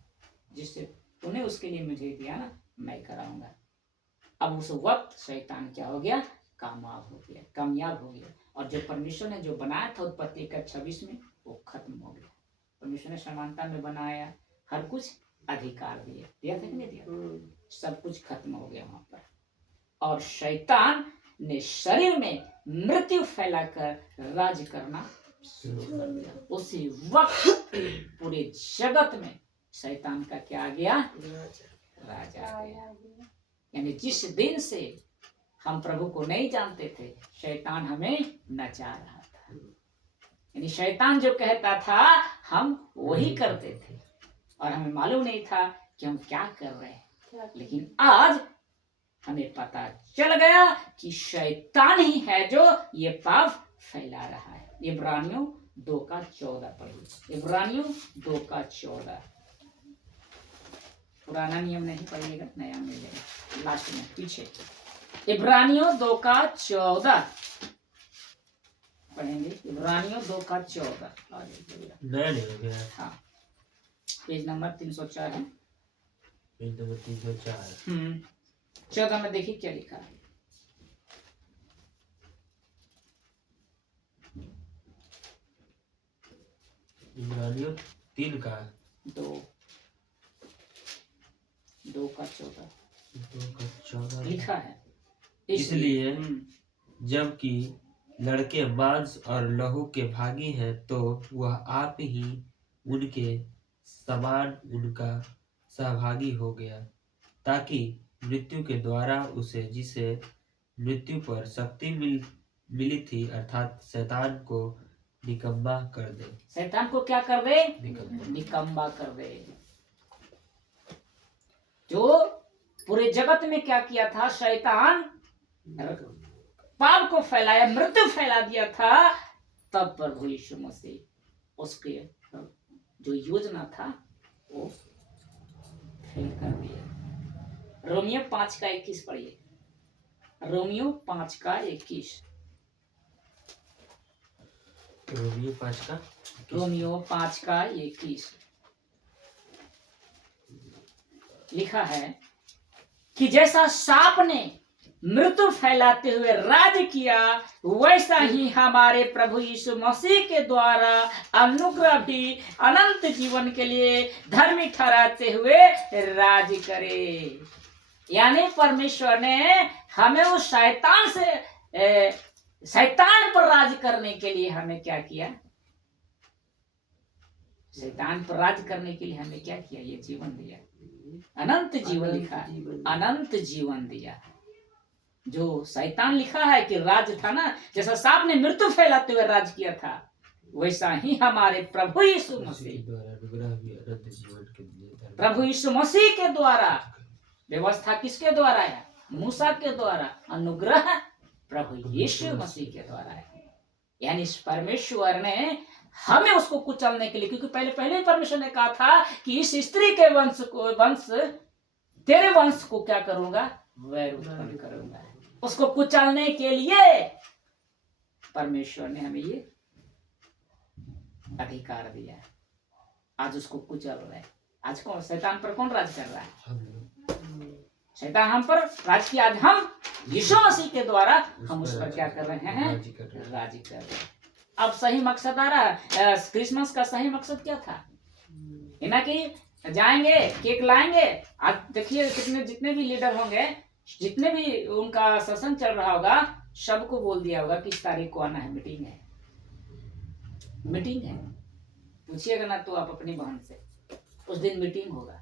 जिससे तूने उसके लिए मुझे दिया ना, मैं कराऊंगा। अब उस वक्त शैतान क्या हो गया? कामयाब हो गया। और जो परमेश्वर ने जो बनाया था उत्पत्ति का 26 में, वो खत्म हो गया। परमेश्वर ने समानता में बनाया, हर कुछ अधिकार दिया था कि नहीं दिया? सब कुछ खत्म हो गया वहां पर। और शैतान ने शरीर में मृत्यु फैलाकर राज करना शुरू कर दिया। उसी वक्त पूरे जगत में शैतान का क्या आ गया? राज आ गया। यानी जिस दिन से हम प्रभु को नहीं जानते थे, शैतान हमें नचा रहा था। यानी शैतान जो कहता था हम वही करते थे और हमें मालूम नहीं था कि हम क्या कर रहे हैं। लेकिन आज हमें पता चल गया कि शैतान ही है जो ये पाप फैला रहा है। इब्रानियों 2:14 पढ़िए। इब्रानियों 2:14। पुराना नियम नहीं पढ़िएगा, नया मिलेगा लास्ट में पीछे। इब्रानियों 2:14 पढ़ेंगे। इब्रानियों 2:14 नया नहीं हो गया। हाँ, पेज नंबर 304 है। Page number 304। 14 में देखिए क्या लिखा है। इब्रानियों 2:14 लिखा है। इसलिए जबकि लड़के मांस और लहू के भागी हैं, तो वह आप ही उनके समान उनका सहभागी हो गया, ताकि मृत्यु के द्वारा उसे, जिसे मृत्यु पर शक्ति मिली थी, अर्थात शैतान को निकम्मा कर दे। शैतान को क्या कर दे? निकम्मा कर दे। जो पूरे जगत में क्या किया था? शैतान पाप को फैलाया, मृत्यु फैला दिया था। तब प्रभु यीशु मसीह उसके जो योजना था वो फेल कर दिया। रोमियो 5:21 पढ़िए। रोमियो 5:21। रोमियो 5:21। रोमियो 5:21 लिखा है कि जैसा सांप ने मृत्यु फैलाते हुए राज किया, वैसा ही हमारे प्रभु यीशु मसीह के द्वारा अनुग्रह भी अनंत जीवन के लिए धर्मी ठहराते हुए राज करे। यानी परमेश्वर ने हमें उस शैतान पर राज करने के लिए हमें क्या किया? शैतान पर राज करने के लिए हमें क्या किया? ये जीवन दिया, अनंत जीवन लिखा है, अनंत जीवन दिया। जो शैतान लिखा है कि राज था ना, जैसा सांप ने मृत्यु फैलाते हुए राज किया था, वैसा ही हमारे प्रभु यीशु मसीह द्वारा अनुग्रह भी अनंत जीवन के लिए प्रभु यीशु मसीह के द्वारा। व्यवस्था किसके द्वारा है? मूसा के द्वारा। अनुग्रह प्रभु यीशु मसीह के द्वारा है। यानी परमेश्वर ने हमें उसको कुचलने के लिए, क्योंकि पहले ही परमेश्वर ने कहा था कि इस स्त्री के वंश तेरे वंश को क्या करूंगा? वैर उत्पन्न करूंगा। उसको कुचलने के लिए परमेश्वर ने हमें ये अधिकार दिया है। आज उसको कुचल रहा है। आज कौन शैतान पर कौन राज कर रहा है? शैतान हम पर राज किया। आज हम यीशु मसीह के द्वारा हम उस पर क्या कर रहे हैं? राज कर रहे हैं। अब सही मकसद आ रहा है। क्रिसमस का सही मकसद क्या था? है ना कि जाएंगे केक लाएंगे। आज देखिए कितने जितने भी लीडर होंगे, जितने भी उनका सत्संग चल रहा होगा, सबको बोल दिया होगा कि इस तारीख को आना है, मीटिंग है, मीटिंग है। पूछिएगा ना तो आप अपनी बहन से, उस दिन मीटिंग होगा।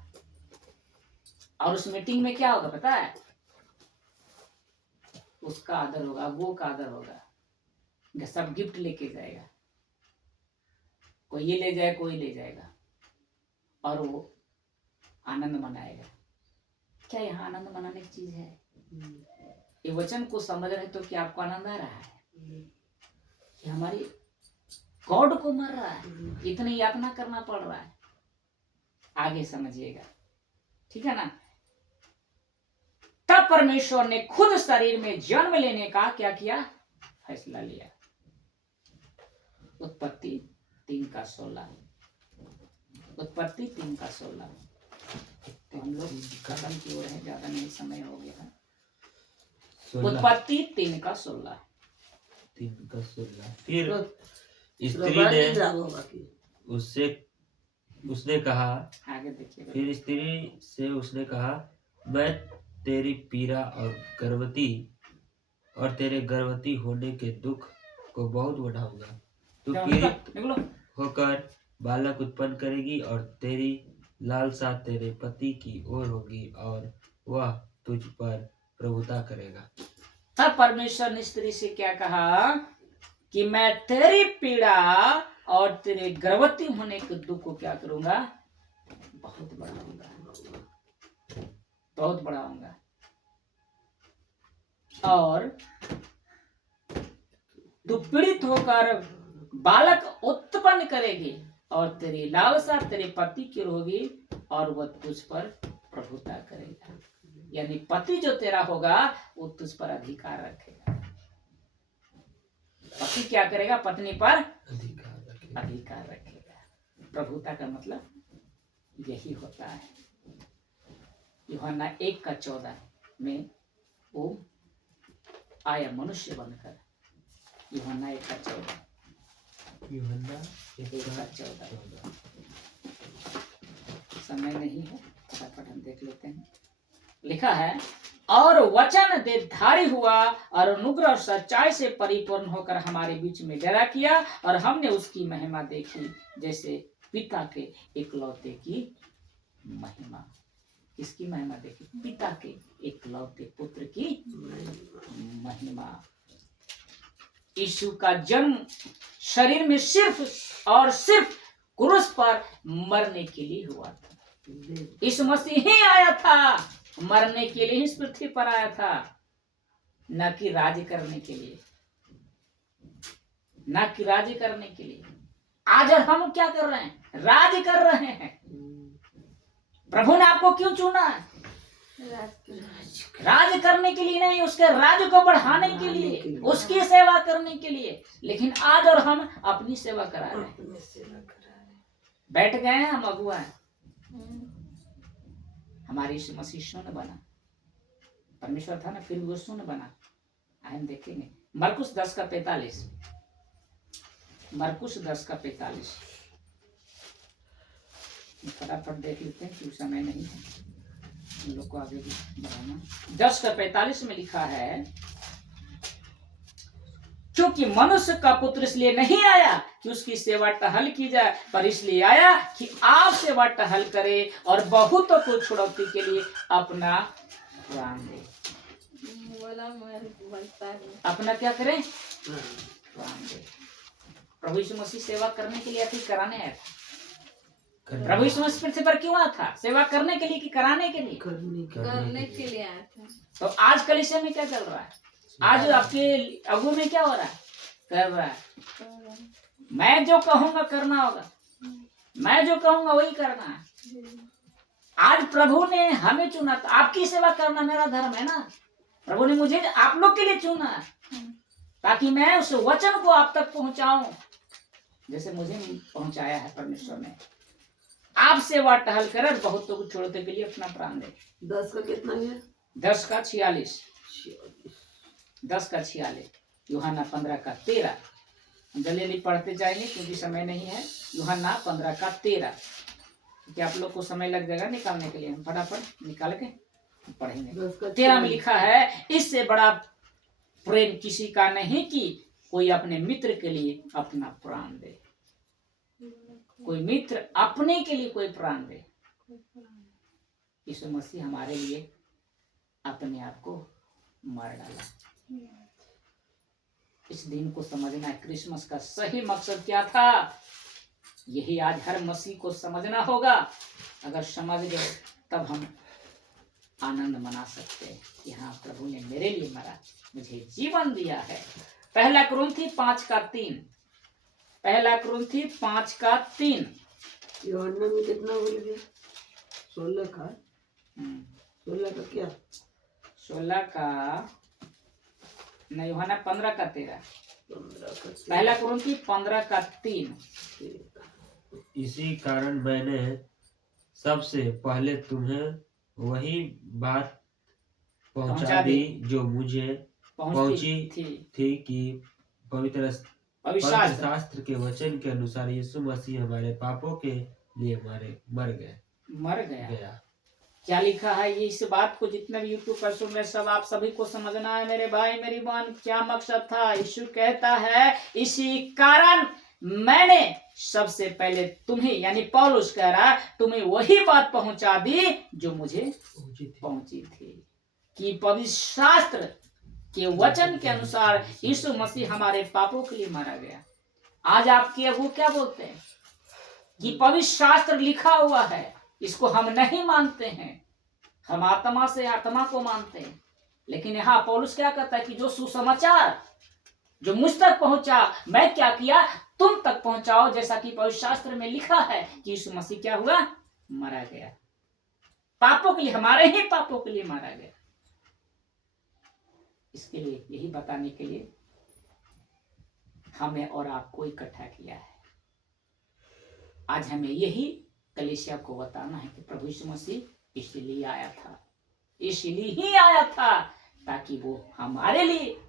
और उस मीटिंग में क्या होगा पता है? उसका आदर होगा, वो का आदर होगा। सब गिफ्ट लेके जाएगा, कोई ये ले जाए, कोई ले जाएगा, और वो आनंद मनाएगा। क्या यहाँ आनंद मनाने की चीज है? ये वचन को समझ रहे तो क्या आपको आनंद आ रहा है कि हमारी गॉड को मर रहा है, इतनी यातना करना पड़ रहा है? आगे समझिएगा, ठीक है ना। तब परमेश्वर ने खुद शरीर में जन्म लेने का क्या किया? फैसला लिया। उत्पत्ति 3:16। उत्पत्ति 3:16। तो हम लोग खत्म की ओर है, ज्यादा नहीं समय हो गया है। उत्पत्ति 3:16। 3:16। फिर स्त्री ने उसने कहा, आगे देखिए। फिर स्त्री से उसने कहा, मैं तेरी पीड़ा और तेरे गर्भवती होने के दुख को बहुत बढ़ाऊंगा। तू पीड़ित होकर बालक उत्पन्न करेगी और तेरी लालसा तेरे पति की ओर होगी और वह तुझ पर प्रभुता करेगा। तब परमेश्वर ने स्त्री से क्या कहा कि मैं तेरी पीड़ा और तेरे गर्भवती होने के दुख को क्या करूंगा? बहुत बढ़ाऊंगा, बहुत बढ़ाऊंगा। और तू पीड़ित होकर बालक उत्पन्न करेगी और तेरी लालसा तेरे पति की होगी और वह तुझ पर प्रभुता करेगा। यानी पति जो तेरा होगा वो तुझ पर अधिकार रखेगा। पति क्या करेगा? पत्नी पर अधिकार रखेगा। प्रभुता का मतलब यही होता है। यूहन्ना 1:14 में वो आया मनुष्य बनकर। यूहन्ना 1:14। समय नहीं है, फटाफट हम देख लेते हैं। लिखा है, और वचन देहधारी हुआ और अनुग्रह और सच्चाई से परिपूर्ण होकर हमारे बीच में डेरा किया और हमने उसकी महिमा देखी, जैसे पिता के एकलौते की महिमा। किसकी महिमा देखी? पिता के एकलौते पुत्र की महिमा। यीशु का जन्म शरीर में सिर्फ और सिर्फ क्रूस पर मरने के लिए हुआ था। यीशु मसीह ही आया था, मरने के लिए इस पृथ्वी पर आया था, न कि राज करने के लिए, न कि राज करने के लिए। आज हम क्या कर रहे हैं? राज कर रहे हैं। प्रभु ने आपको क्यों चुना है? राज करने के लिए नहीं, उसके राज्य को बढ़ाने के लिए, उसकी सेवा करने के लिए। लेकिन आज और हम अपनी सेवा करा रहे हैं, अपने सेवा करा रहे। बैठ गए हैं हम अगुआ हैं। हम्म, हमारे यीशु मसीह शून्य बना, परमेश्वर था ना, फिर भी वो शून्य बना। हम देखेंगे मरकुस 10:45, मरकुस 10:45 फटाफट देख लेते हैं क्योंकि समय नहीं है हम लोग को आगे भी बढ़ाना। 10:45 में लिखा है, क्योंकि मनुष्य का पुत्र इसलिए नहीं आया कि उसकी सेवा टहल की जाए, पर इसलिए आया कि आप सेवा टहल करे और बहुतों को छुड़ौती के लिए अपना प्राण दे। बोला मैं बोलता है। अपना क्या करे? प्राण दे। प्रभु यीशु मसीह सेवा करने के लिए, अति कराने आया था। प्रभु यीशु मसीह पृथ्वी पर क्यों आया था? सेवा करने के लिए कि कराने के लिए? करने के लिए आया था। तो आज कलीसिया में क्या चल रहा है? आज आपके अगुए में क्या हो रहा है? कर रहा है, मैं जो कहूंगा करना होगा, मैं जो कहूंगा वही करना है। आज प्रभु ने हमें चुना था, आपकी सेवा करना मेरा धर्म है ना। प्रभु ने मुझे आप लोग के लिए चुना है ताकि मैं उस वचन को आप तक पहुंचाऊं जैसे मुझे पहुंचाया है परमेश्वर ने। आप सेवा टहल कर बहुतों को छोड़ने के लिए अपना प्राण दे। 10 का कितना है? 10:46, 10:46, यूहन्ना 15:13। हम जल्दी पढ़ते जाएंगे क्योंकि समय नहीं है। यूहन्ना 15:13, क्योंकि आप लोग को समय लग जाएगा निकालने के लिए, हम फटाफट निकाल के पढ़ेंगे। 13 में लिखा है, इससे बड़ा प्रेम किसी का नहीं कि कोई अपने मित्र के लिए अपना प्राण दे। कोई मित्र अपने के लिए कोई प्राण दे। यीशु मसीह हमारे लिए अपने आप को मार डाला। इस दिन को समझना है, क्रिसमस का सही मकसद क्या था, यही आज हर मसीह को समझना होगा। अगर समझ गए तब हम आनंद मना सकते हैं कि हाँ, प्रभु ने मेरे लिए मरा, मुझे जीवन दिया है। 1 कुरिन्थी 5:3, 1 कुरिन्थी 5:3। यूहन्ना में कितना बोल गया? 16 का। 16 का क्या? 16 का नहीं, यूहन्ना 15:13। 15 का। 1 कुरिन्थी 15:3। इसी कारण मैंने सबसे पहले तुम्हें वही बात पहुंचा दी जो मुझे पहुंची थी कि पवित्र शास्त्र के वचन के अनुसार यीशु मसीह हमारे पापों के लिए मर गया। क्या लिखा है ये? इस बात को जितने भी यूट्यूब पर सुन रहे सब आप सभी को समझना है मेरे भाई मेरी बहन। क्या मकसद था? यीशु कहता है, इसी कारण मैंने सबसे पहले तुम्हें, यानी पौलुस कह रहा है, तुम्हें वही बात पहुंचा दी जो मुझे पहुंची थी कि पवित्र शास्त्र के वचन के अनुसार यीशु मसीह हमारे पापों के लिए मारा गया। आज आपके वो क्या बोलते हैं कि पवित्र शास्त्र लिखा हुआ है, इसको हम नहीं मानते हैं, हम आत्मा से आत्मा को मानते हैं। लेकिन यहाँ पौलुस क्या कहता है कि जो सुसमाचार जो मुझ तक पहुंचा, मैं क्या किया, तुम तक पहुंचाओ। जैसा कि पवित्र शास्त्र में लिखा है कि यीशु मसीह क्या हुआ, मारा गया पापों के लिए, हमारे ही पापों के लिए मारा गया। इसके लिए, यही बताने के लिए हमें और आपको इकट्ठा किया है। आज हमें यही कलीसिया को बताना है कि प्रभु यीशु मसीह इसलिए आया था, इसलिए ही आया था ताकि वो हमारे लिए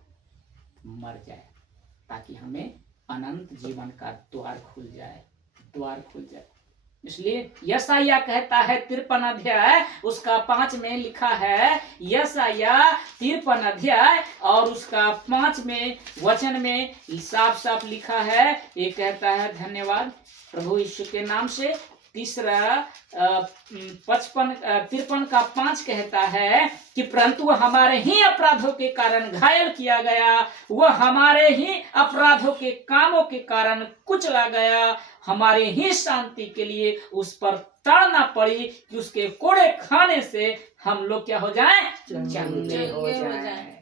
मर जाए, ताकि हमें अनंत जीवन का द्वार खुल जाए। इसलिए यशायाह कहता है 53 अध्याय उसका 5 में लिखा है, यशायाह 53 अध्याय और उसका 5 में वचन में साफ साफ लिखा है। ये कहता है, धन्यवाद प्रभु यीशु के नाम से। 53 का 5 कहता है कि परंतु हमारे ही अपराधों के कारण घायल किया गया, वह हमारे ही अपराधों के कामों के कारण कुचला गया, हमारे ही शांति के लिए उस पर तड़ना पड़ी कि उसके कोड़े खाने से हम लोग क्या हो जाएं, चंगे हो जाएं।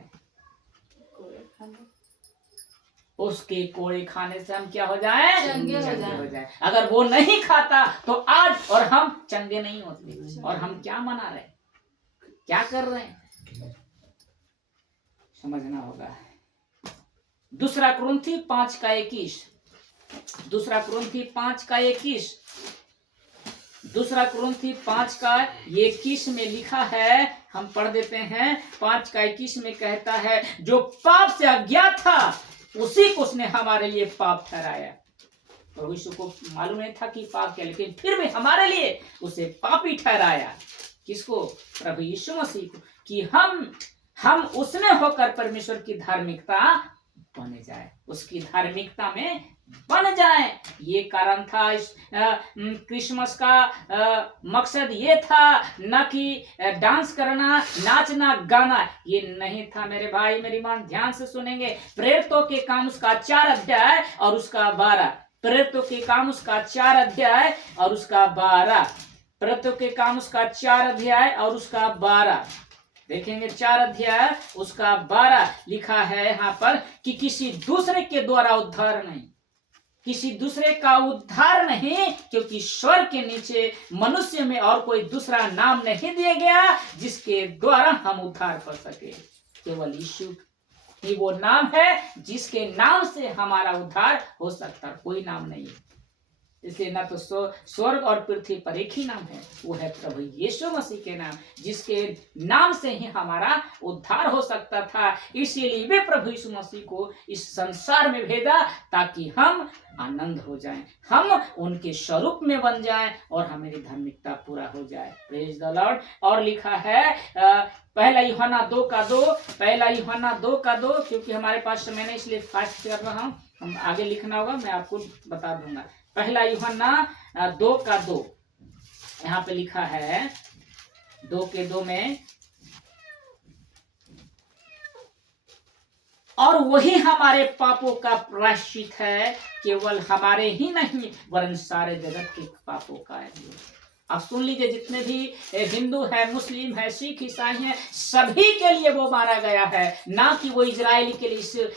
उसके कोड़े खाने से हम क्या हो जाएं, चंगे हो जाएं। अगर वो नहीं खाता तो आज और हम चंगे नहीं होते। और हम क्या मना रहे, क्या कर रहे हैं, समझना होगा। दूसरा कुरिन्थी 5:21, दूसरा कुरिन्थी 5:21, दूसरा कुरिन्थी 5:21 में लिखा है, हम पढ़ देते हैं। 5:21 में कहता है, जो पाप से अज्ञात था उसी को उसने हमारे लिए पाप ठहराया। प्रभु यीशु को मालूम नहीं था कि पाप क्या, लेकिन फिर भी हमारे लिए उसे पापी ठहराया। किसको? प्रभु यीशु मसीह को, कि हम उसमें होकर परमेश्वर की धार्मिकता बन जाए, उसकी धार्मिकता में बन जाए। ये कारण था। इस क्रिसमस का मकसद ये था न कि डांस करना, नाचना, गाना, ये नहीं था मेरे भाई मेरी मां, ध्यान से सुनेंगे। प्रेरितों के काम उसका 4 अध्याय और उसका 12, प्रेरितों के काम उसका 4 अध्याय और उसका 12, प्रेरितों के काम उसका 4 अध्याय और उसका 12 देखेंगे। 4 अध्याय उसका 12 लिखा है यहाँ पर कि किसी दूसरे के द्वारा उद्धार नहीं, किसी दूसरे का उद्धार नहीं, क्योंकि स्वर्ग के नीचे मनुष्य में और कोई दूसरा नाम नहीं दिया गया जिसके द्वारा हम उद्धार कर सके। केवल यीशु ही वो नाम है जिसके नाम से हमारा उद्धार हो सकता, कोई नाम नहीं है। इसलिए ना तो स्वर्ग और पृथ्वी पर एक ही नाम है, वो है प्रभु यीशु मसीह के नाम, जिसके नाम से ही हमारा उद्धार हो सकता था। इसीलिए वे प्रभु यीशु मसीह को इस संसार में भेजा ताकि हम आनंद हो जाएं, हम उनके स्वरूप में बन जाएं और हमारी धार्मिकता पूरा हो जाए। Praise the Lord. और लिखा है पहला यूहन्ना 2:2, पहला यूहन्ना 2:2, क्योंकि हमारे पास समय नहीं इसलिए फास्ट कर रहा हूँ, हम आगे लिखना होगा, मैं आपको बता दूंगा। पहला यूहन्ना 2:2 यहाँ पे लिखा है, 2:2 में, और वही हमारे पापों का प्रायश्चित है, केवल हमारे ही नहीं वरन सारे जगत के पापों का है। अब सुन लीजिए, जितने भी हिंदू है, मुस्लिम है, सिख, ईसाई हैं, सभी के लिए वो मारा गया है, ना कि वो इजरायली के लिए,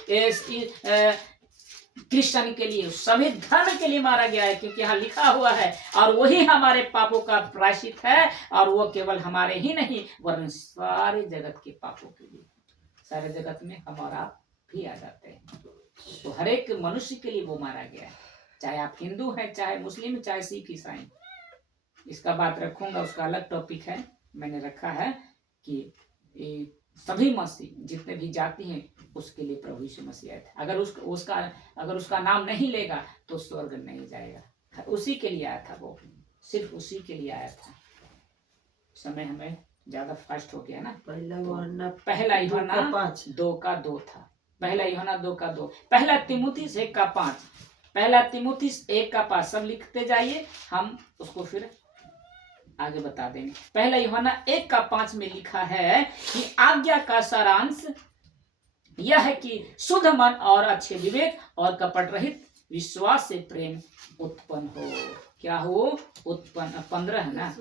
क्रिश्चियन के लिए, सभी धर्म के लिए मारा गया है, क्योंकि यहाँ लिखा हुआ है और वही हमारे पापों का प्रायश्चित है, और वो केवल हमारे ही नहीं वरन सारे जगत के पापों के लिए। सारे जगत में हम और आप भी आ जाते हैं, तो हर एक मनुष्य के लिए वो मारा गया है, चाहे आप हिंदू हैं, चाहे मुस्लिम, चाहे सिख, ईसाई। इसका बात रखूंगा, उसका अलग टॉपिक है, मैंने रखा है कि सभी मसीह जितने भी जाति हैं उसके लिए प्रभु यीशु मसीह आए थे। अगर उसका नाम नहीं लेगा तो स्वर्ग नहीं जाएगा, उसी के लिए आया था, वो सिर्फ उसी के लिए आया था। समय हमें ज्यादा फास्ट हो गया ना। पहला यूहन्ना 2:2 था, पहला यूहन्ना 2:2, पहला तीमुथियुस 1:5, पहला तीमुथियुस 1:5, सब लिखते जाइए, हम उसको फिर आगे बता देंगे। पहला यूहन्ना 1:5 में लिखा है कि आज्ञा का सारांश यह है कि शुद्ध मन और अच्छे विवेक और कपट रहित विश्वास से प्रेम उत्पन्न हो। क्या हो? उत्पन्न। 15 है ना,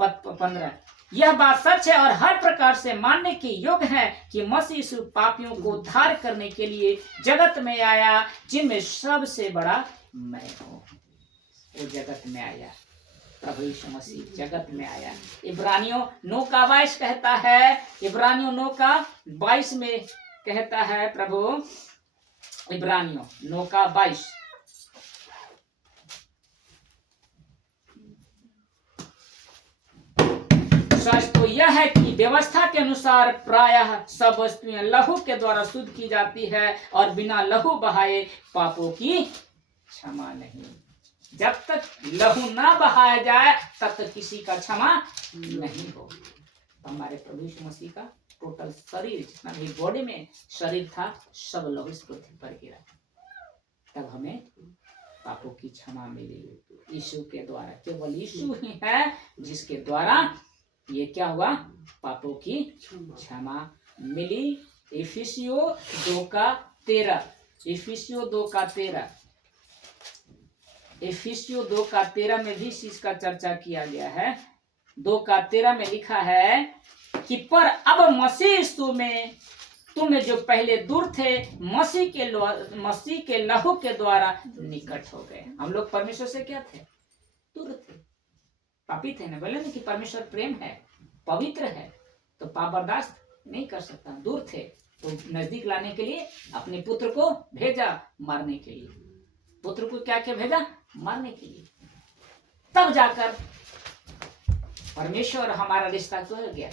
15। यह बात सच है और हर प्रकार से मानने के योग्य है कि मसीह यीशु पापियों को उद्धार करने के लिए जगत में आया, जिनमें सबसे बड़ा मैं हूँ। वो जगत में आया, प्रभु यीशु मसीह जगत में आया। इब्रानियों 9:22 कहता है, इब्रानियों 9:22 में कहता है प्रभु, इब्रानियों 9:22, सच तो यह है कि व्यवस्था के अनुसार प्रायः सब वस्तुएं लहू के द्वारा शुद्ध की जाती है और बिना लहू बहाए पापों की क्षमा नहीं। जब तक लहू ना बहाया जाए तब तक किसी का क्षमा नहीं हो। तो हमारे प्रभु यीशु मसीह का टोटल शरीर, जितना भी बॉडी में शरीर था, सब लहू इस पृथ्वी पर गिरा, तब हमें पापों की क्षमा मिली यीशु के द्वारा। केवल यीशु ही है जिसके द्वारा ये क्या हुआ, पापों की क्षमा मिली। इफिसियों 2:13, इफिसियों 2:13, इफिसियों 2:13 में भी इस चीज का चर्चा किया गया है। 2:13 में लिखा है कि पर अब मसीह यीशु में तुम जो पहले दूर थे, मसीह के लहू के द्वारा निकट हो गए। हम लोग परमेश्वर से क्या थे? दूर थे, पापी थे ना। बोले ना कि परमेश्वर प्रेम है, पवित्र है, तो पाप बर्दाश्त नहीं कर सकता। दूर थे, तो नजदीक लाने के लिए अपने पुत्र को भेजा मारने के लिए। पुत्र को क्या क्या भेजा? मारने के लिए। तब जाकर परमेश्वर और हमारा रिश्ता तो हो गया,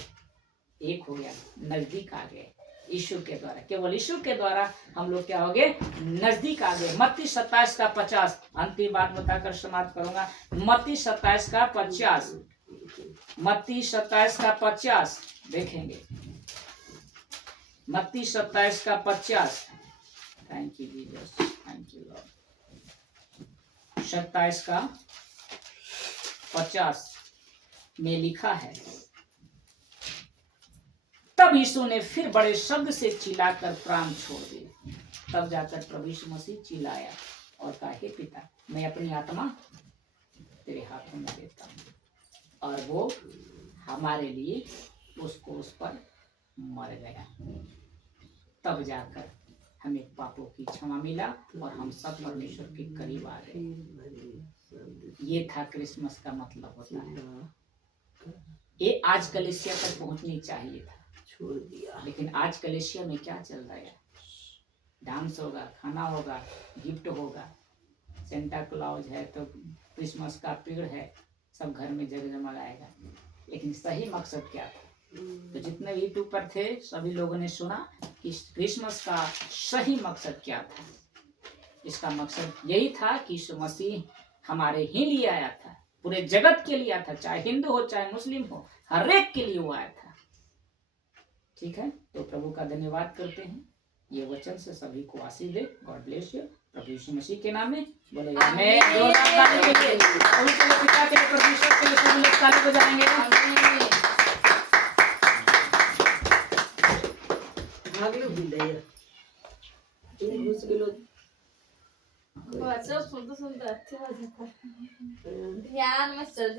एक हो गया, नजदीक आ गए ईश्वर के द्वारा। केवल ईश्वर के द्वारा हम लोग क्या हो गए? नजदीक आ गए। मत्ती 27 का 50, अंतिम बात बताकर समाप्त करूंगा। मत्ती 27 का 50, मत्ती 27 का 50 देखेंगे। मत्ती 27 का 50। Thank you Jesus, thank you Lord. 27 का 50 में लिखा है, तब यीशु ने फिर बड़े शब्द से चिल्लाकर प्राण छोड़ दिए। तब जाकर प्रभु यीशु मसीह चिल्लाया और कहा, हे पिता, मैं अपनी आत्मा तेरे हाथों में देता हूँ। और वो हमारे लिए उसको उस पर मर गया। तब जाकर हमें पापों की क्षमा मिला और हम सब परमेश्वर के करीब आ गए। ये था क्रिसमस का मतलब होता है। ये आज कलीसिया तक पहुंचनी चाहिए था, छोड़ दिया। लेकिन आज कलीसिया में क्या चल रहा है? डांस होगा, खाना होगा, गिफ्ट होगा, सेंटा क्लॉज है तो क्रिसमस का पेड़ है, सब घर में जगमगाएगा। लेकिन सही मकसद क्या था? तो जितने यूट्यूब पर थे सभी लोगों ने सुना कि क्रिसमस का सही मकसद क्या था। इसका मकसद यही था कि यीशु मसीह हमारे ही लिए आया था, पूरे जगत के लिए आया था, चाहे हिंदू हो चाहे मुस्लिम हो, हर एक के लिए वो आया था। ठीक है, तो प्रभु का धन्यवाद करते हैं। ये वचन से सभी को आशीष दे। God bless you. प्रभु यीशु मसीह के नाम में बोले आमीन। जोरदार ताली बजाइए। पवित्र पिता के लिए, परमेश्वर के लिए सब लोग ताली बजाएंगे। भागलो बिलैया घुस गेलो। बच्चा सुनते सुनते अच्छे हो जाता है, ध्यान में चल